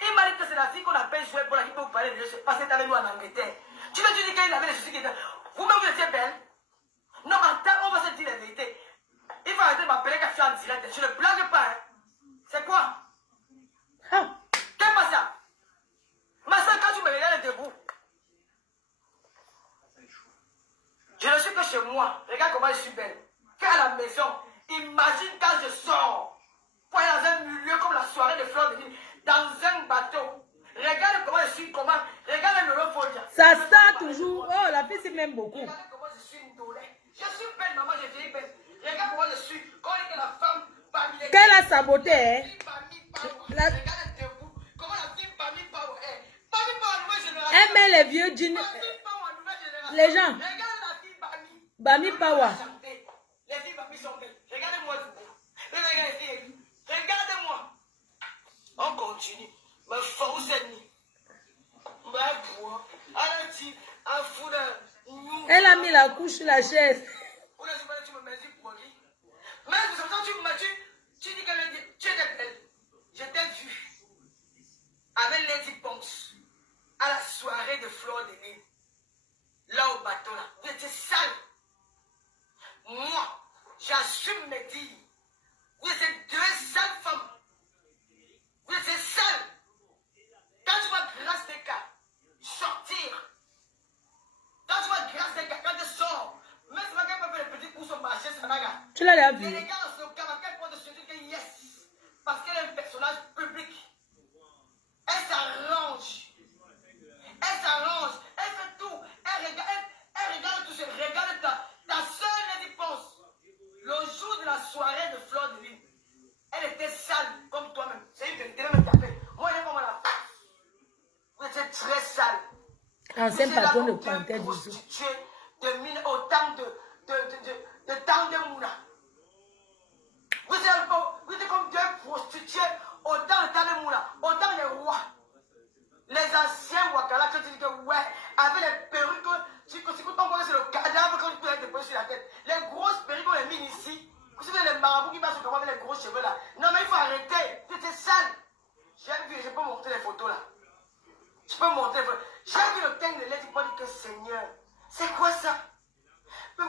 Il m'a dit que c'est la fille qu'on appelle jouer pour la qui peut vous parler de Dieu, parce qu'elle est avec nous en Angleterre. Tu veux dire qu'il avait les soucis qui étaient. Vous-même, vous étiez belle. Non, attends, on va se dire la vérité. Il faut arrêter de m'appeler quand je suis en direct. Je ne blague pas. Hein. C'est quoi? Qu'est-ce que ça? Ma soeur, quand tu me regardes debout, je ne suis que chez moi. Regarde comment je suis belle. Qu'à la maison, imagine quand je sors. Pour aller dans un milieu comme la soirée de Fleur de Lys, dans un bateau. Regarde comment je suis, comment. Regarde le Folia. Ça sort toujours. Oh, la fille, c'est même beaucoup. Regarde comment je suis une dolée. Je suis belle, maman, j'ai vieilli belle. Regarde comment je suis. Quand il est la femme parmi les. Qu'elle a saboté, hein? Regarde debout. Comment la fille parmi Pao est. Parmi Pao en nouvelle génération. Elle met les vieux jeans. Parmi Pao en nouvelle génération. Les gens. Regarde la fille Bami. Bami Pawa. Les filles Bami sont belles. Regardez-moi debout. Regardez les filles. Regardez-moi. On continue. Mais force ennemie. Elle a mis la couche sur la chaise. Mais tu dis que tu étais belle. Je t'ai vu avec Lady Ponce à la soirée de Fleur de Lys. Là au bateau là. Vous étiez sale. Moi, j'assume mes dires. Vous étiez deux sales femmes. Vous étiez sales. Quand tu vas grâce des cas, sortir. Quand tu vas grâce des cas, quand tu sors, même si tu vas faire les petits coups sur marché, c'est pas grave. Tu l'as déjà vu. Les gars, c'est au cas, à quel point de se dire que yes. Parce qu'elle est un personnage public. Elle s'arrange. Elle s'arrange. Elle fait tout. Elle regarde tout. Elle regarde ta soeur, elle y pense. Le jour de la soirée de Fleur de Lys, elle était sale comme toi-même. C'est une vérité, même tapée. Moi, j'ai pas mal à faire. Vous étiez très sale. Ancien patron de Panthère du Zoo. Autant de temps de Mouna. Vous êtes comme deux prostituées autant de temps de Mouna, autant les rois. Les anciens Wakala, tu dis que ouais, avec les perruques, tu connais c'est le cadavre quand tu peux être déposé sur la tête. Les grosses perruques qu'on les mis ici, vous savez les marabouts qui passent comment avec les gros cheveux là. Non mais il faut arrêter, tu étais sale. J'ai vu, je peux montrer les photos là. Je peux montrer les photos. J'ai vu le teint de Lady pour dire que Seigneur, C'est quoi ça? Mais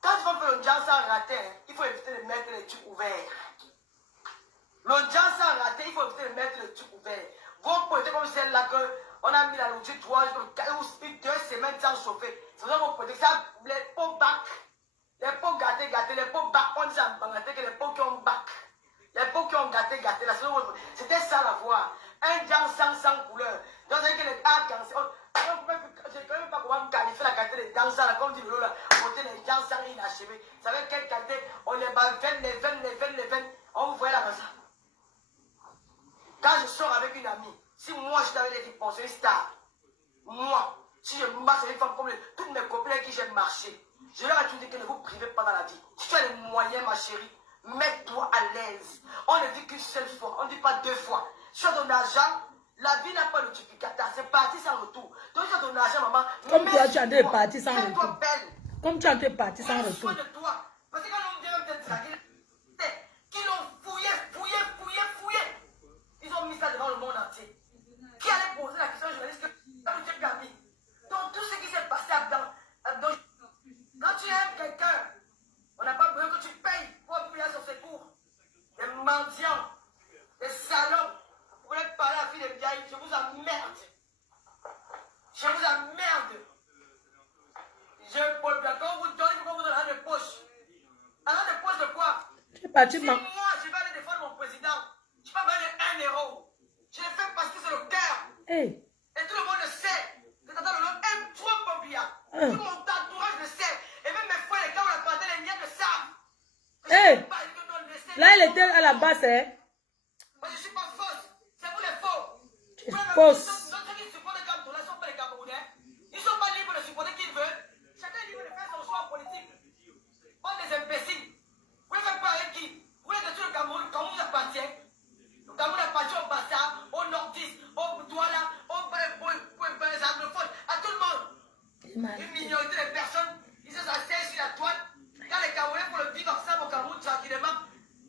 quand tu vas faire l'audience en raté, il faut éviter de mettre les trucs ouverts. L'audience en raté, il faut éviter de mettre les trucs ouverts. Vos potes comme celle-là qu'on a mis la nourriture 3 jours, 2 semaines sans chauffer. C'est ça vos potes. Ça, les pots bac. Les pots gâtés, les pots bac. On dit en Bangladesh que les pots qui ont bac. Les pots qui ont gâté. C'était ça la voix. Un diamant sans couleur. Donc, c'est que les gars, je ne sais même pas comment qualifier la qualité des danseurs, là, comme dit le là, les danseurs inachevés. Vous savez quelle qualité? On les bat, les veines. On vous voyait là comme ça. Quand je sors avec une amie, si moi je t'avais dit, bon, c'est une star. Moi, si je marche avec une femme comme toutes mes copines avec qui j'ai marché, je leur ai toujours dit que ne vous privez pas dans la vie. Si tu as les moyens, ma chérie, mets-toi à l'aise. On ne dit qu'une seule fois, on ne dit pas 2 fois. Si tu as ton argent, la vie n'a pas de duplicata, c'est parti sans retour. Donc, si tu as ton argent, maman, comme toi, tu as été parti sans mets-toi retour. belle. Comme tu as été parti sans Prends retour. soin de toi. Parce que quand on vient de draguer, qui l'ont fouillé. Ils ont mis ça devant le monde entier. Qui allait poser la question au journaliste que tu as mis. Donc tout ce qui s'est passé quand tu aimes quelqu'un, on n'a pas besoin que tu payes pour appuyer sur ses cours. Des mendiants, des salopes. Vous voulez parler à la fille de Biaï, je vous emmerde. Je vous emmerde. Quand vous donnez, pourquoi vous donnez un de poche? Un de poche de quoi? Tu es parti, Si moi, je vais aller défendre mon président, je ne peux pas gagner 1 euro. Je le fais parce que c'est le cœur. Hey. Et tout le monde le sait. Que Tata Lolo aime trop Bobia. Tout mon entourage le sait. Et même mes frères, les gars, on a parlé, les miens le savent. Hey. Là, il était à la base, hein. Moi, je ne suis pas fausse. C'est vous les faux. Tu es fausse. Ceux qui supportent les Camerounais ne sont pas les Camerounais. Ils ne sont pas libres de supporter qui ils veulent. Chacun est libre de faire son choix politique. Pas des imbéciles. Vous voulez faire quoi avec qui? Vous voulez que tout le Cameroun, comme vous appartient? Le Cameroun appartient au Bassa, au Nordiste, au Douala, au anglophones, à tout le monde. Une minorité de personnes, ils se s'asseyent sur la toile. Quand les Camerounais pour le vivre ensemble au Cameroun tranquillement,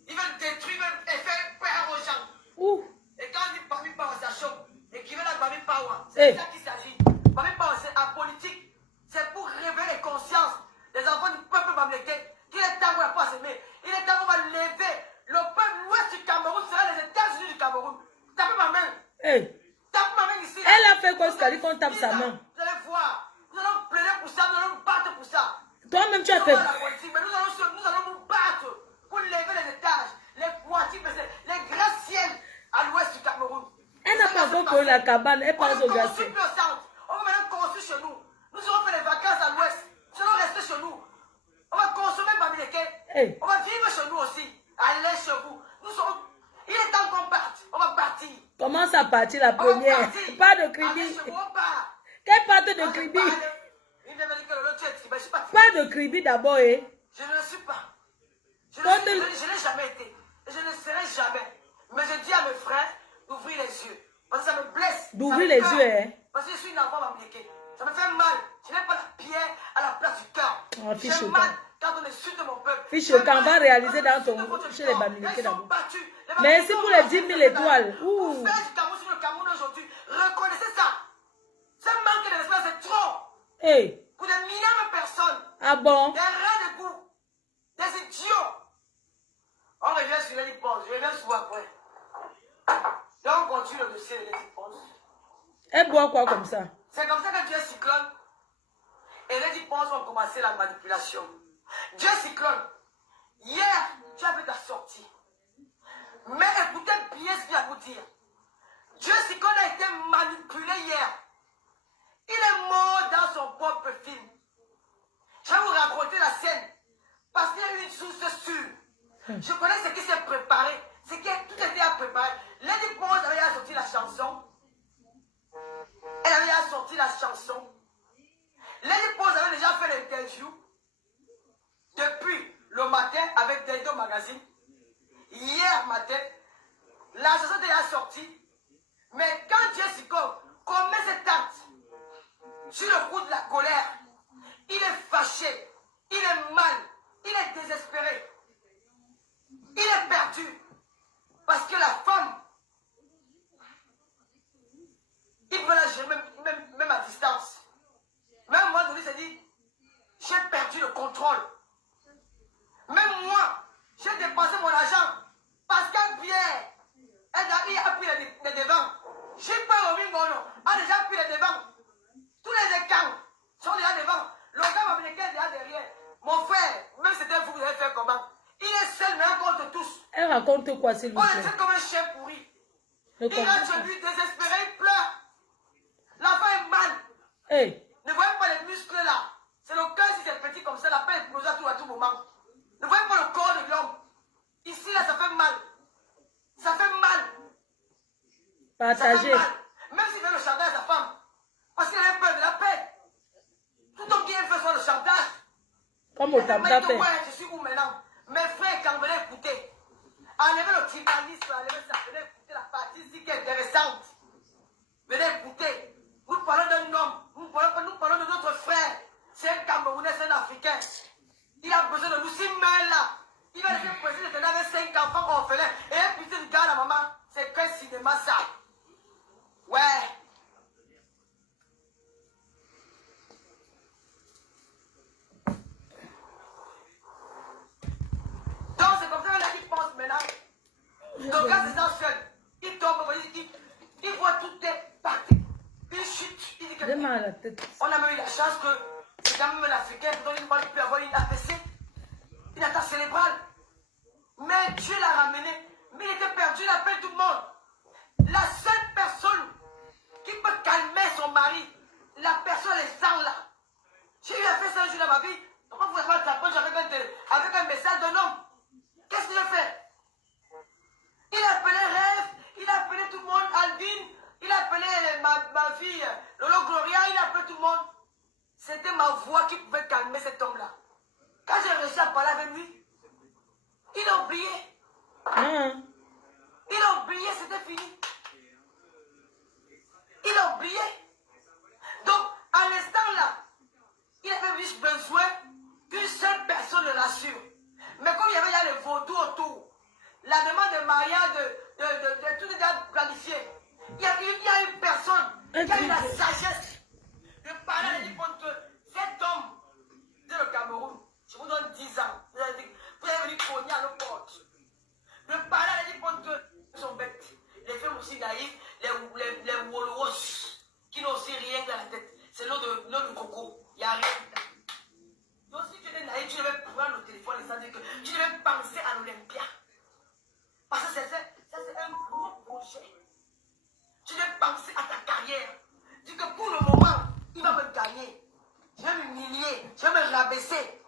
ils veulent détruire et faire peur aux gens. Et quand on dit Bami Power, ça choque. Écrivez la Bami Power. C'est de ça qu'il s'agit. Bami Power, c'est apolitique. C'est pour révéler les consciences des enfants du peuple bamileke. Il est temps qu'on va pas s'aimer. Il est temps qu'on va lever. Le peuple l'ouest du Cameroun sera les États-Unis du Cameroun. Tapez ma main. Hey. Tape ma main ici. Elle a fait quoi, c'est-à-dire qu'on tape sa main. Vous allez voir. Nous allons plaider pour ça. Nous allons battre pour ça. Toi-même, tu as Nous fait. allons à la politique, mais nous allons nous battre pour lever les étages, les voitures, les gratte-ciels à l'ouest du Cameroun. Elle n'a pas encore connu la cabane. Elle On pense ne au construit glacier. plus au centre. On va maintenant construire chez nous. Nous allons faire les vacances à l'ouest. Nous allons rester chez nous. On va consommer Bamileke. Hey. On va vivre chez nous aussi. Allez chez vous. Il est temps qu'on parte. On va partir. Commence à partir la On va première. partir. Pas de Allez crédit. chez vous, on part. Quelle part de Quand je crédit? parle, il vient me dire que l'autre est tribal. Je ne suis pas tribal. Pas de crédit d'abord, hein. Je ne le suis pas. Je Quand n'ai jamais été. Et je ne serai jamais. Mais je dis à mes frères d'ouvrir les yeux. Parce que ça me blesse. D'ouvrir les yeux, hein. Parce que je suis une enfant bamileke. Ça me fait mal. Je n'ai pas la pierre à la place du cœur. Oh, fiche J'ai au mal camp. quand on insulte mon peuple. Fiche J'ai au camp, mal va réaliser quand on dans ton- insulte votre chez les corps. Bamileke Ils sont d'abord. battus. Les Merci Bamileke pour ont les battu 10 000 les étoiles. Pour Ouh. faire du Cameroun sur le Cameroun aujourd'hui, reconnaissez ça. Ce manque de respect, c'est trop. Hey. Pour des millions de personnes. Ah bon? Des rats de goût. Des idiots. On revient sur les dépenses. Je reviens souvent après. Donc on continue le dossier des dépenses. Elle boit quoi comme ça? C'est comme ça que Dieu cyclone. Et les dépenses ont commencé la manipulation. Dieu cyclone. Hier, tu as fait ta sortie. Mais écoutez bien ce qu'il y a à vous dire. Dieu cyclone a été manipulé hier. Il est mort dans son propre film. Je vais vous raconter la scène. Parce qu'il y a une source sûre. Je connais ce qui s'est préparé. C'est que tout était à préparer. Lady Pons avait déjà sorti la chanson. Elle avait déjà sorti la chanson. Lady Pons avait déjà fait l'interview. Depuis le matin avec Dedo Magazine. Hier matin, la chanson était déjà sortie. Mais quand Dieu s'y commet cet acte sur le coup de la colère, il est fâché, il est mal, il est désespéré, il est perdu. Parce que la femme, il veut la gérer même à distance. Même moi, je lui ai dit, a déjà pris les devants. Tous les écarts sont déjà devant. L'organe américain est déjà derrière. Mon frère, même si c'était vous, vous allez faire comment? Il est seul, mais contre tous. Elle raconte quoi, s'il vous On plaît? le traite comme un chien pourri. Ne Il comprends rentre pas. chez lui désespéré, il pleure. L'enfant est mal. Hey, Ne voyez pas les muscles là. C'est le cœur, si c'est petit comme ça, la peine explose à tout moment. Ne voyez pas le corps de l'homme. Ici, là, ça fait mal. Ça fait mal. Ça partagez. fait mal. Même s'il fait le chantage à sa femme. Parce qu'il avait peur de la paix. Tout homme qui est fait sur le chantage. Comme au Et Tampa maintenant, fait. ouais, je suis où maintenant? Mes frères, quand vous venez écouter, enlevez le tribalisme, enlevez ça, venez écouter la partie ici qui est intéressante. Venez écouter. Nous parlons d'un homme, nous parlons de notre frère. C'est un Camerounais, c'est un Africain. Il a besoin de nous. S'il meurt là, il va laisser président de tenir avec 5 enfants orphelins. Et un putain de gars à la maman, c'est qu'un cinéma ça. Ouais. Donc c'est comme ça qu'il pense maintenant. Donc quand c'est ça seul, il tombe, il voit tout est parti. Il chute, il dit que... J'ai mal à la tête. On a même eu la chance que c'est quand même un Africain dont il peut avoir une APC, une attaque cérébrale. Mais Dieu l'a ramené. Mais il était perdu, il appelle tout le monde. La seule personne qui peut calmer son mari, la personne est sans là. J'ai eu à faire ça un jour dans ma vie. Pourquoi vous avez t'approcher avec un message d'un homme? Qu'est-ce que je fais? Il a appelé Rêve, il a appelé tout le monde, Aldine, il a appelé ma fille, Lolo Gloria, il a appelé tout le monde. C'était ma voix qui pouvait calmer cet homme-là. Quand j'ai réussi à parler avec lui, il a oublié. Hein? Il a oublié, c'était fini. Il a oublié. Donc, à l'instant là, il avait juste besoin qu'une seule personne le rassure. Mais comme il y avait déjà les vaudous autour, la demande de mariage, de tout déjà planifié, il y a une personne qui a eu la sagesse de parler à l'époque que cet homme de le Cameroun, je vous donne 10 ans, vous allez venir cogner à nos portes. De parler à l'époque que sont bêtes. Les femmes aussi naïfs, les Wolowos, qui n'ont aussi rien dans la tête. C'est l'eau de coco, il n'y a rien dedans. Donc si tu es naïf, tu devais prendre le téléphone et ça dire que tu devais penser à l'Olympia. Parce que ça c'est un gros projet. Tu devais penser à ta carrière. Dis que pour le moment, il va me gagner. Je vais m'humilier, je vais me rabaisser.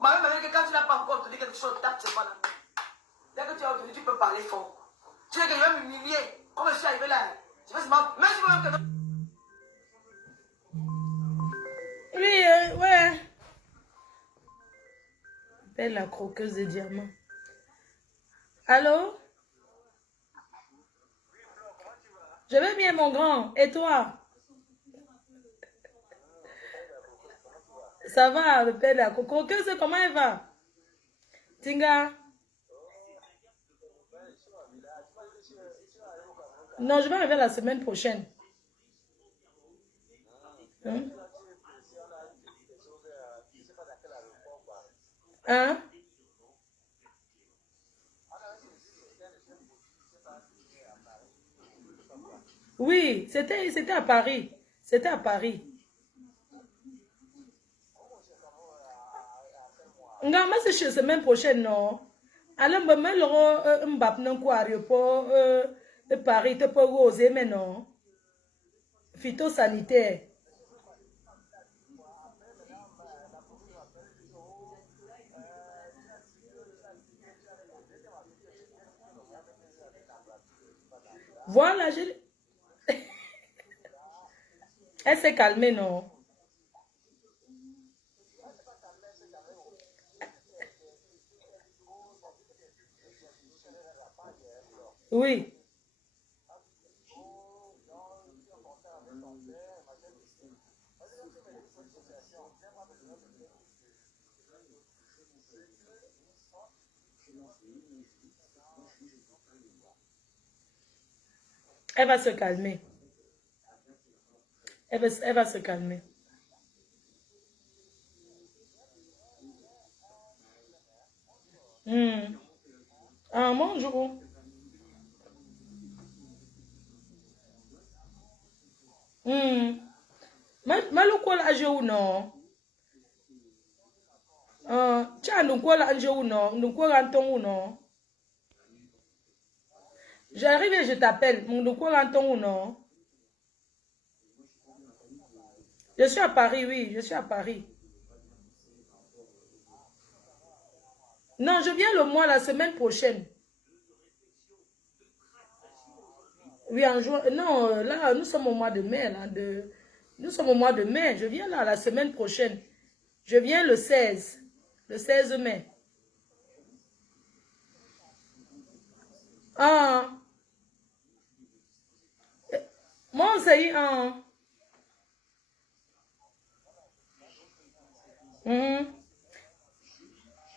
Ma mère m'a dit que quand tu n'as pas encore entendu quelque chose, tape c'est pas la main. Dès que tu as entendu, tu peux parler fort. Tu dis que je vais m'humilier. Comme je suis arrivé là, je vais se même si je veux même que... Oui, ouais. Belle la croqueuse de diamants. Allô? Je vais bien, mon grand. Et toi? Ça va, le père de la croqueuse, comment elle va? Tinga? Non, je vais arriver la semaine prochaine. Hein? Hein? Oui, c'était à Paris. C'était à Paris. Nga ma c'est la semaine prochaine non. Alors me me le mbap nan ko aéroport Paris te peut oser mais non. Phytosanitaire. Voilà, elle s'est calmée non. Oui. Elle va se calmer. Elle va se calmer. Ah, bonjour. Maluko la je ou non? Tiens, nous quoi la je ou non? Nous quoi ranton ou non? J'arrive et je t'appelle. Nous quoi ranton ou non? Je suis à Paris, oui, je suis à Paris. Non, je viens le mois, la semaine prochaine. Oui, en juin. Non, là, nous sommes au mois de mai. Là, nous sommes au mois de mai. Je viens là, la semaine prochaine. Je viens le 16. Le 16 mai. Ah. Moi, c'est un.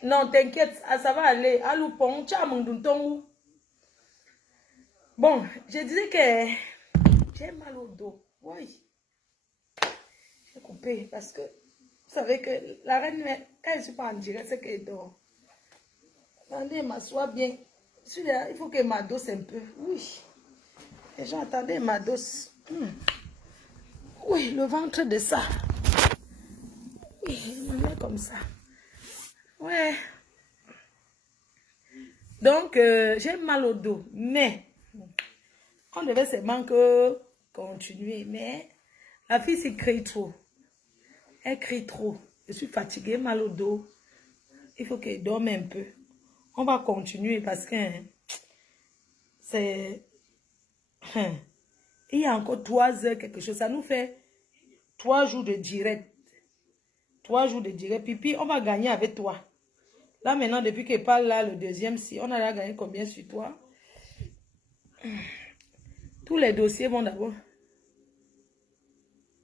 Non, t'inquiète, ça va aller. Aloupon, tchamondouton. Bon, je disais que j'ai mal au dos. Oui. J'ai coupé parce que vous savez que la reine, quand je ne suis pas en direct, c'est qu'elle dort. Attendez, m'assois bien. Celui-là, il faut que m'adosse un peu. Oui. Les gens, attendez, m'adosse. Oui, le ventre de ça. Oui, je me mets comme ça. Ouais. Donc, j'ai mal au dos. Mais, on devait seulement que continuer. Mais, la fille s'y crie trop. Elle crie trop. Je suis fatiguée, mal au dos. Il faut qu'elle dorme un peu. On va continuer parce que c'est... il y a encore 3 heures quelque chose. Ça nous fait 3 jours de direct. 3 jours de direct. Pipi, on va gagner avec toi. Là maintenant, depuis qu'elle parle là, le deuxième, si on a gagné combien sur toi? Tous les dossiers vont d'abord.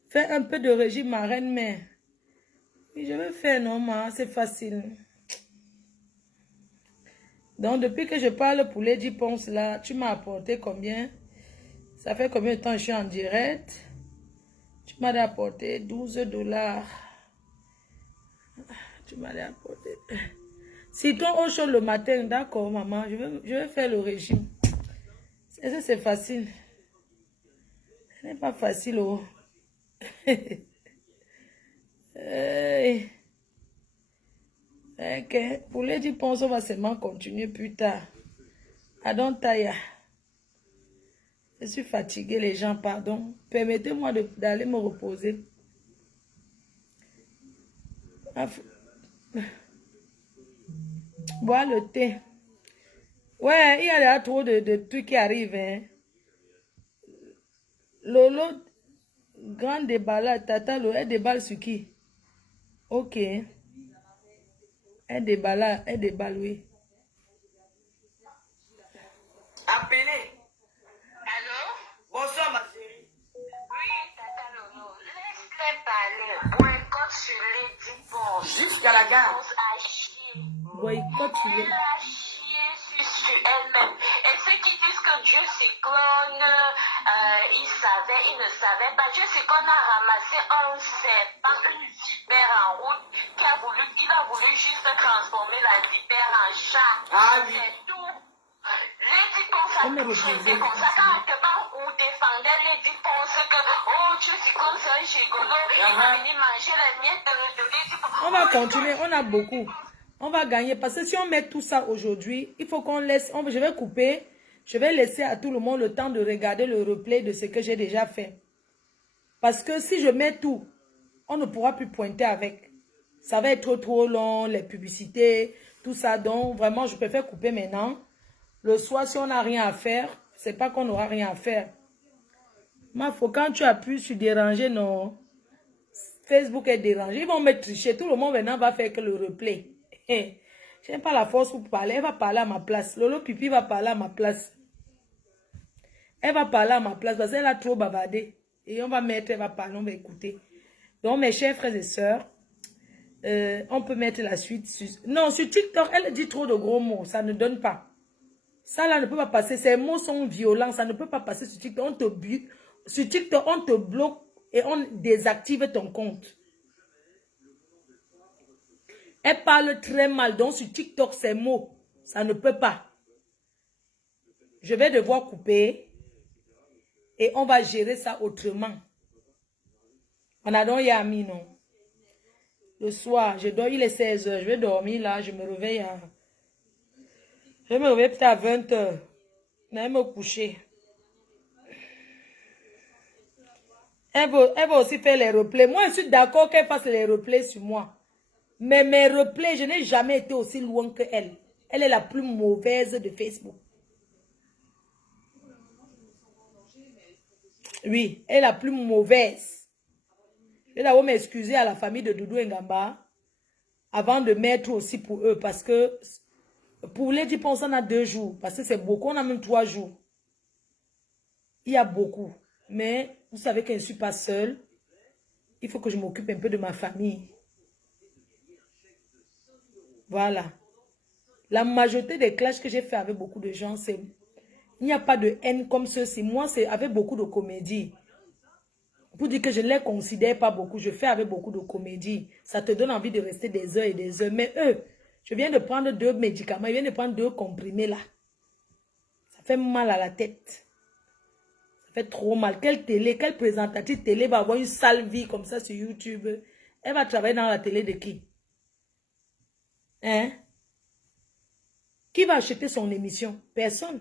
Fais un peu de régime, ma reine mère. Oui, je vais faire, non, c'est facile. Donc, depuis que je parle pour Lady Ponce, là, tu m'as apporté combien? Ça fait combien de temps je suis en direct? Tu m'as apporté 12 $. Tu m'as apporté. Citron au chaud le matin, d'accord, maman. Je vais faire le régime. C'est facile. Ce n'est pas facile, oh. Ok. Pour Lady Ponce, on va seulement continuer plus tard. Adon Taya. Je suis fatiguée, les gens, pardon. Permettez-moi d'aller me reposer. Boire le thé. Ouais, il y a là trop de trucs qui arrivent. Hein. Lolo, grand déballage. Tata, elle déballe sur qui? Ok. Elle déballe, oui. Appelez. Allô? Bonsoir, ma chérie. Oui, Tata Lolo. Laisse-les parler. Boycott sur Lady Ponce. Jusqu'à la gare. Ponce a chié. Boycott sur Elle a chié sur elle-même. Et ceux qui disent que Dieu cyclone, ils ne savaient pas. Dieu cyclone a ramassé un serpent, une vipère en route, il a voulu juste transformer la vipère en chat. Ah oui. C'est tout. Lady Ponce a traité comme ça. Quand quelque part où défendait Lady Ponce que, oh, Dieu cyclone, c'est un gigolo, il va venir manger les miettes de Lady Ponce. On va continuer, on a beaucoup. On va gagner parce que si on met tout ça aujourd'hui, il faut qu'on laisse, je vais couper, je vais laisser à tout le monde le temps de regarder le replay de ce que j'ai déjà fait. Parce que si je mets tout, on ne pourra plus pointer avec. Ça va être trop long, les publicités, tout ça. Donc vraiment, je préfère couper maintenant. Le soir, si on n'a rien à faire, c'est pas qu'on n'aura rien à faire. Mais faut quand tu appuies sur déranger, non. Facebook est dérangé. Ils vont me tricher. Tout le monde maintenant va faire que le replay. Je n'ai pas la force pour parler. Elle va parler à ma place. Lolo Pipi va parler à ma place. Elle va parler à ma place parce qu'elle a trop bavardé. Et on va mettre, elle va parler, on va écouter. Donc, mes chers frères et sœurs, on peut mettre la suite. Non, sur TikTok, elle dit trop de gros mots. Ça ne donne pas. Ça là ne peut pas passer. Ces mots sont violents. Ça ne peut pas passer sur TikTok. Sur TikTok, on te bloque et on désactive ton compte. Elle parle très mal. Donc sur TikTok, ces mots, ça ne peut pas. Je vais devoir couper et on va gérer ça autrement. On a donc Yami, non. Le soir, je dors, il est 16 h. Je vais dormir là, je me réveille à... Je me réveille peut-être à 20 h. Je vais me coucher. Elle va aussi faire les replays. Moi, je suis d'accord qu'elle fasse les replays sur moi. Mais mes replays, je n'ai jamais été aussi loin que elle. Elle est la plus mauvaise de Facebook. Oui, elle est la plus mauvaise. Je vais d'abord m'excuser à la famille de Doudou Ngamba avant de mettre aussi pour eux. Parce que pour Lady Ponce, on a 2 jours. Parce que c'est beaucoup, on a même 3 jours. Il y a beaucoup. Mais vous savez que je ne suis pas seule. Il faut que je m'occupe un peu de ma famille. Voilà. La majorité des clashs que j'ai fait avec beaucoup de gens, c'est... Il n'y a pas de haine comme ceci. Moi, c'est avec beaucoup de comédie. Pour dire que je ne les considère pas beaucoup, je fais avec beaucoup de comédie. Ça te donne envie de rester des heures et des heures. Mais eux, je viens de prendre 2 médicaments, je viens de prendre 2 comprimés là. Ça fait mal à la tête. Ça fait trop mal. Quelle télé, quelle présentatrice télé va avoir une sale vie comme ça sur YouTube? Elle va travailler dans la télé de qui? Hein? Qui va acheter son émission? Personne.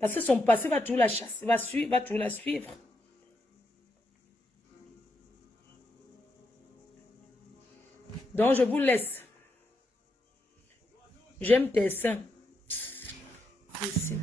Parce que son passé va toujours la chasser, va toujours la suivre. Donc, je vous laisse. J'aime tes seins. Ici.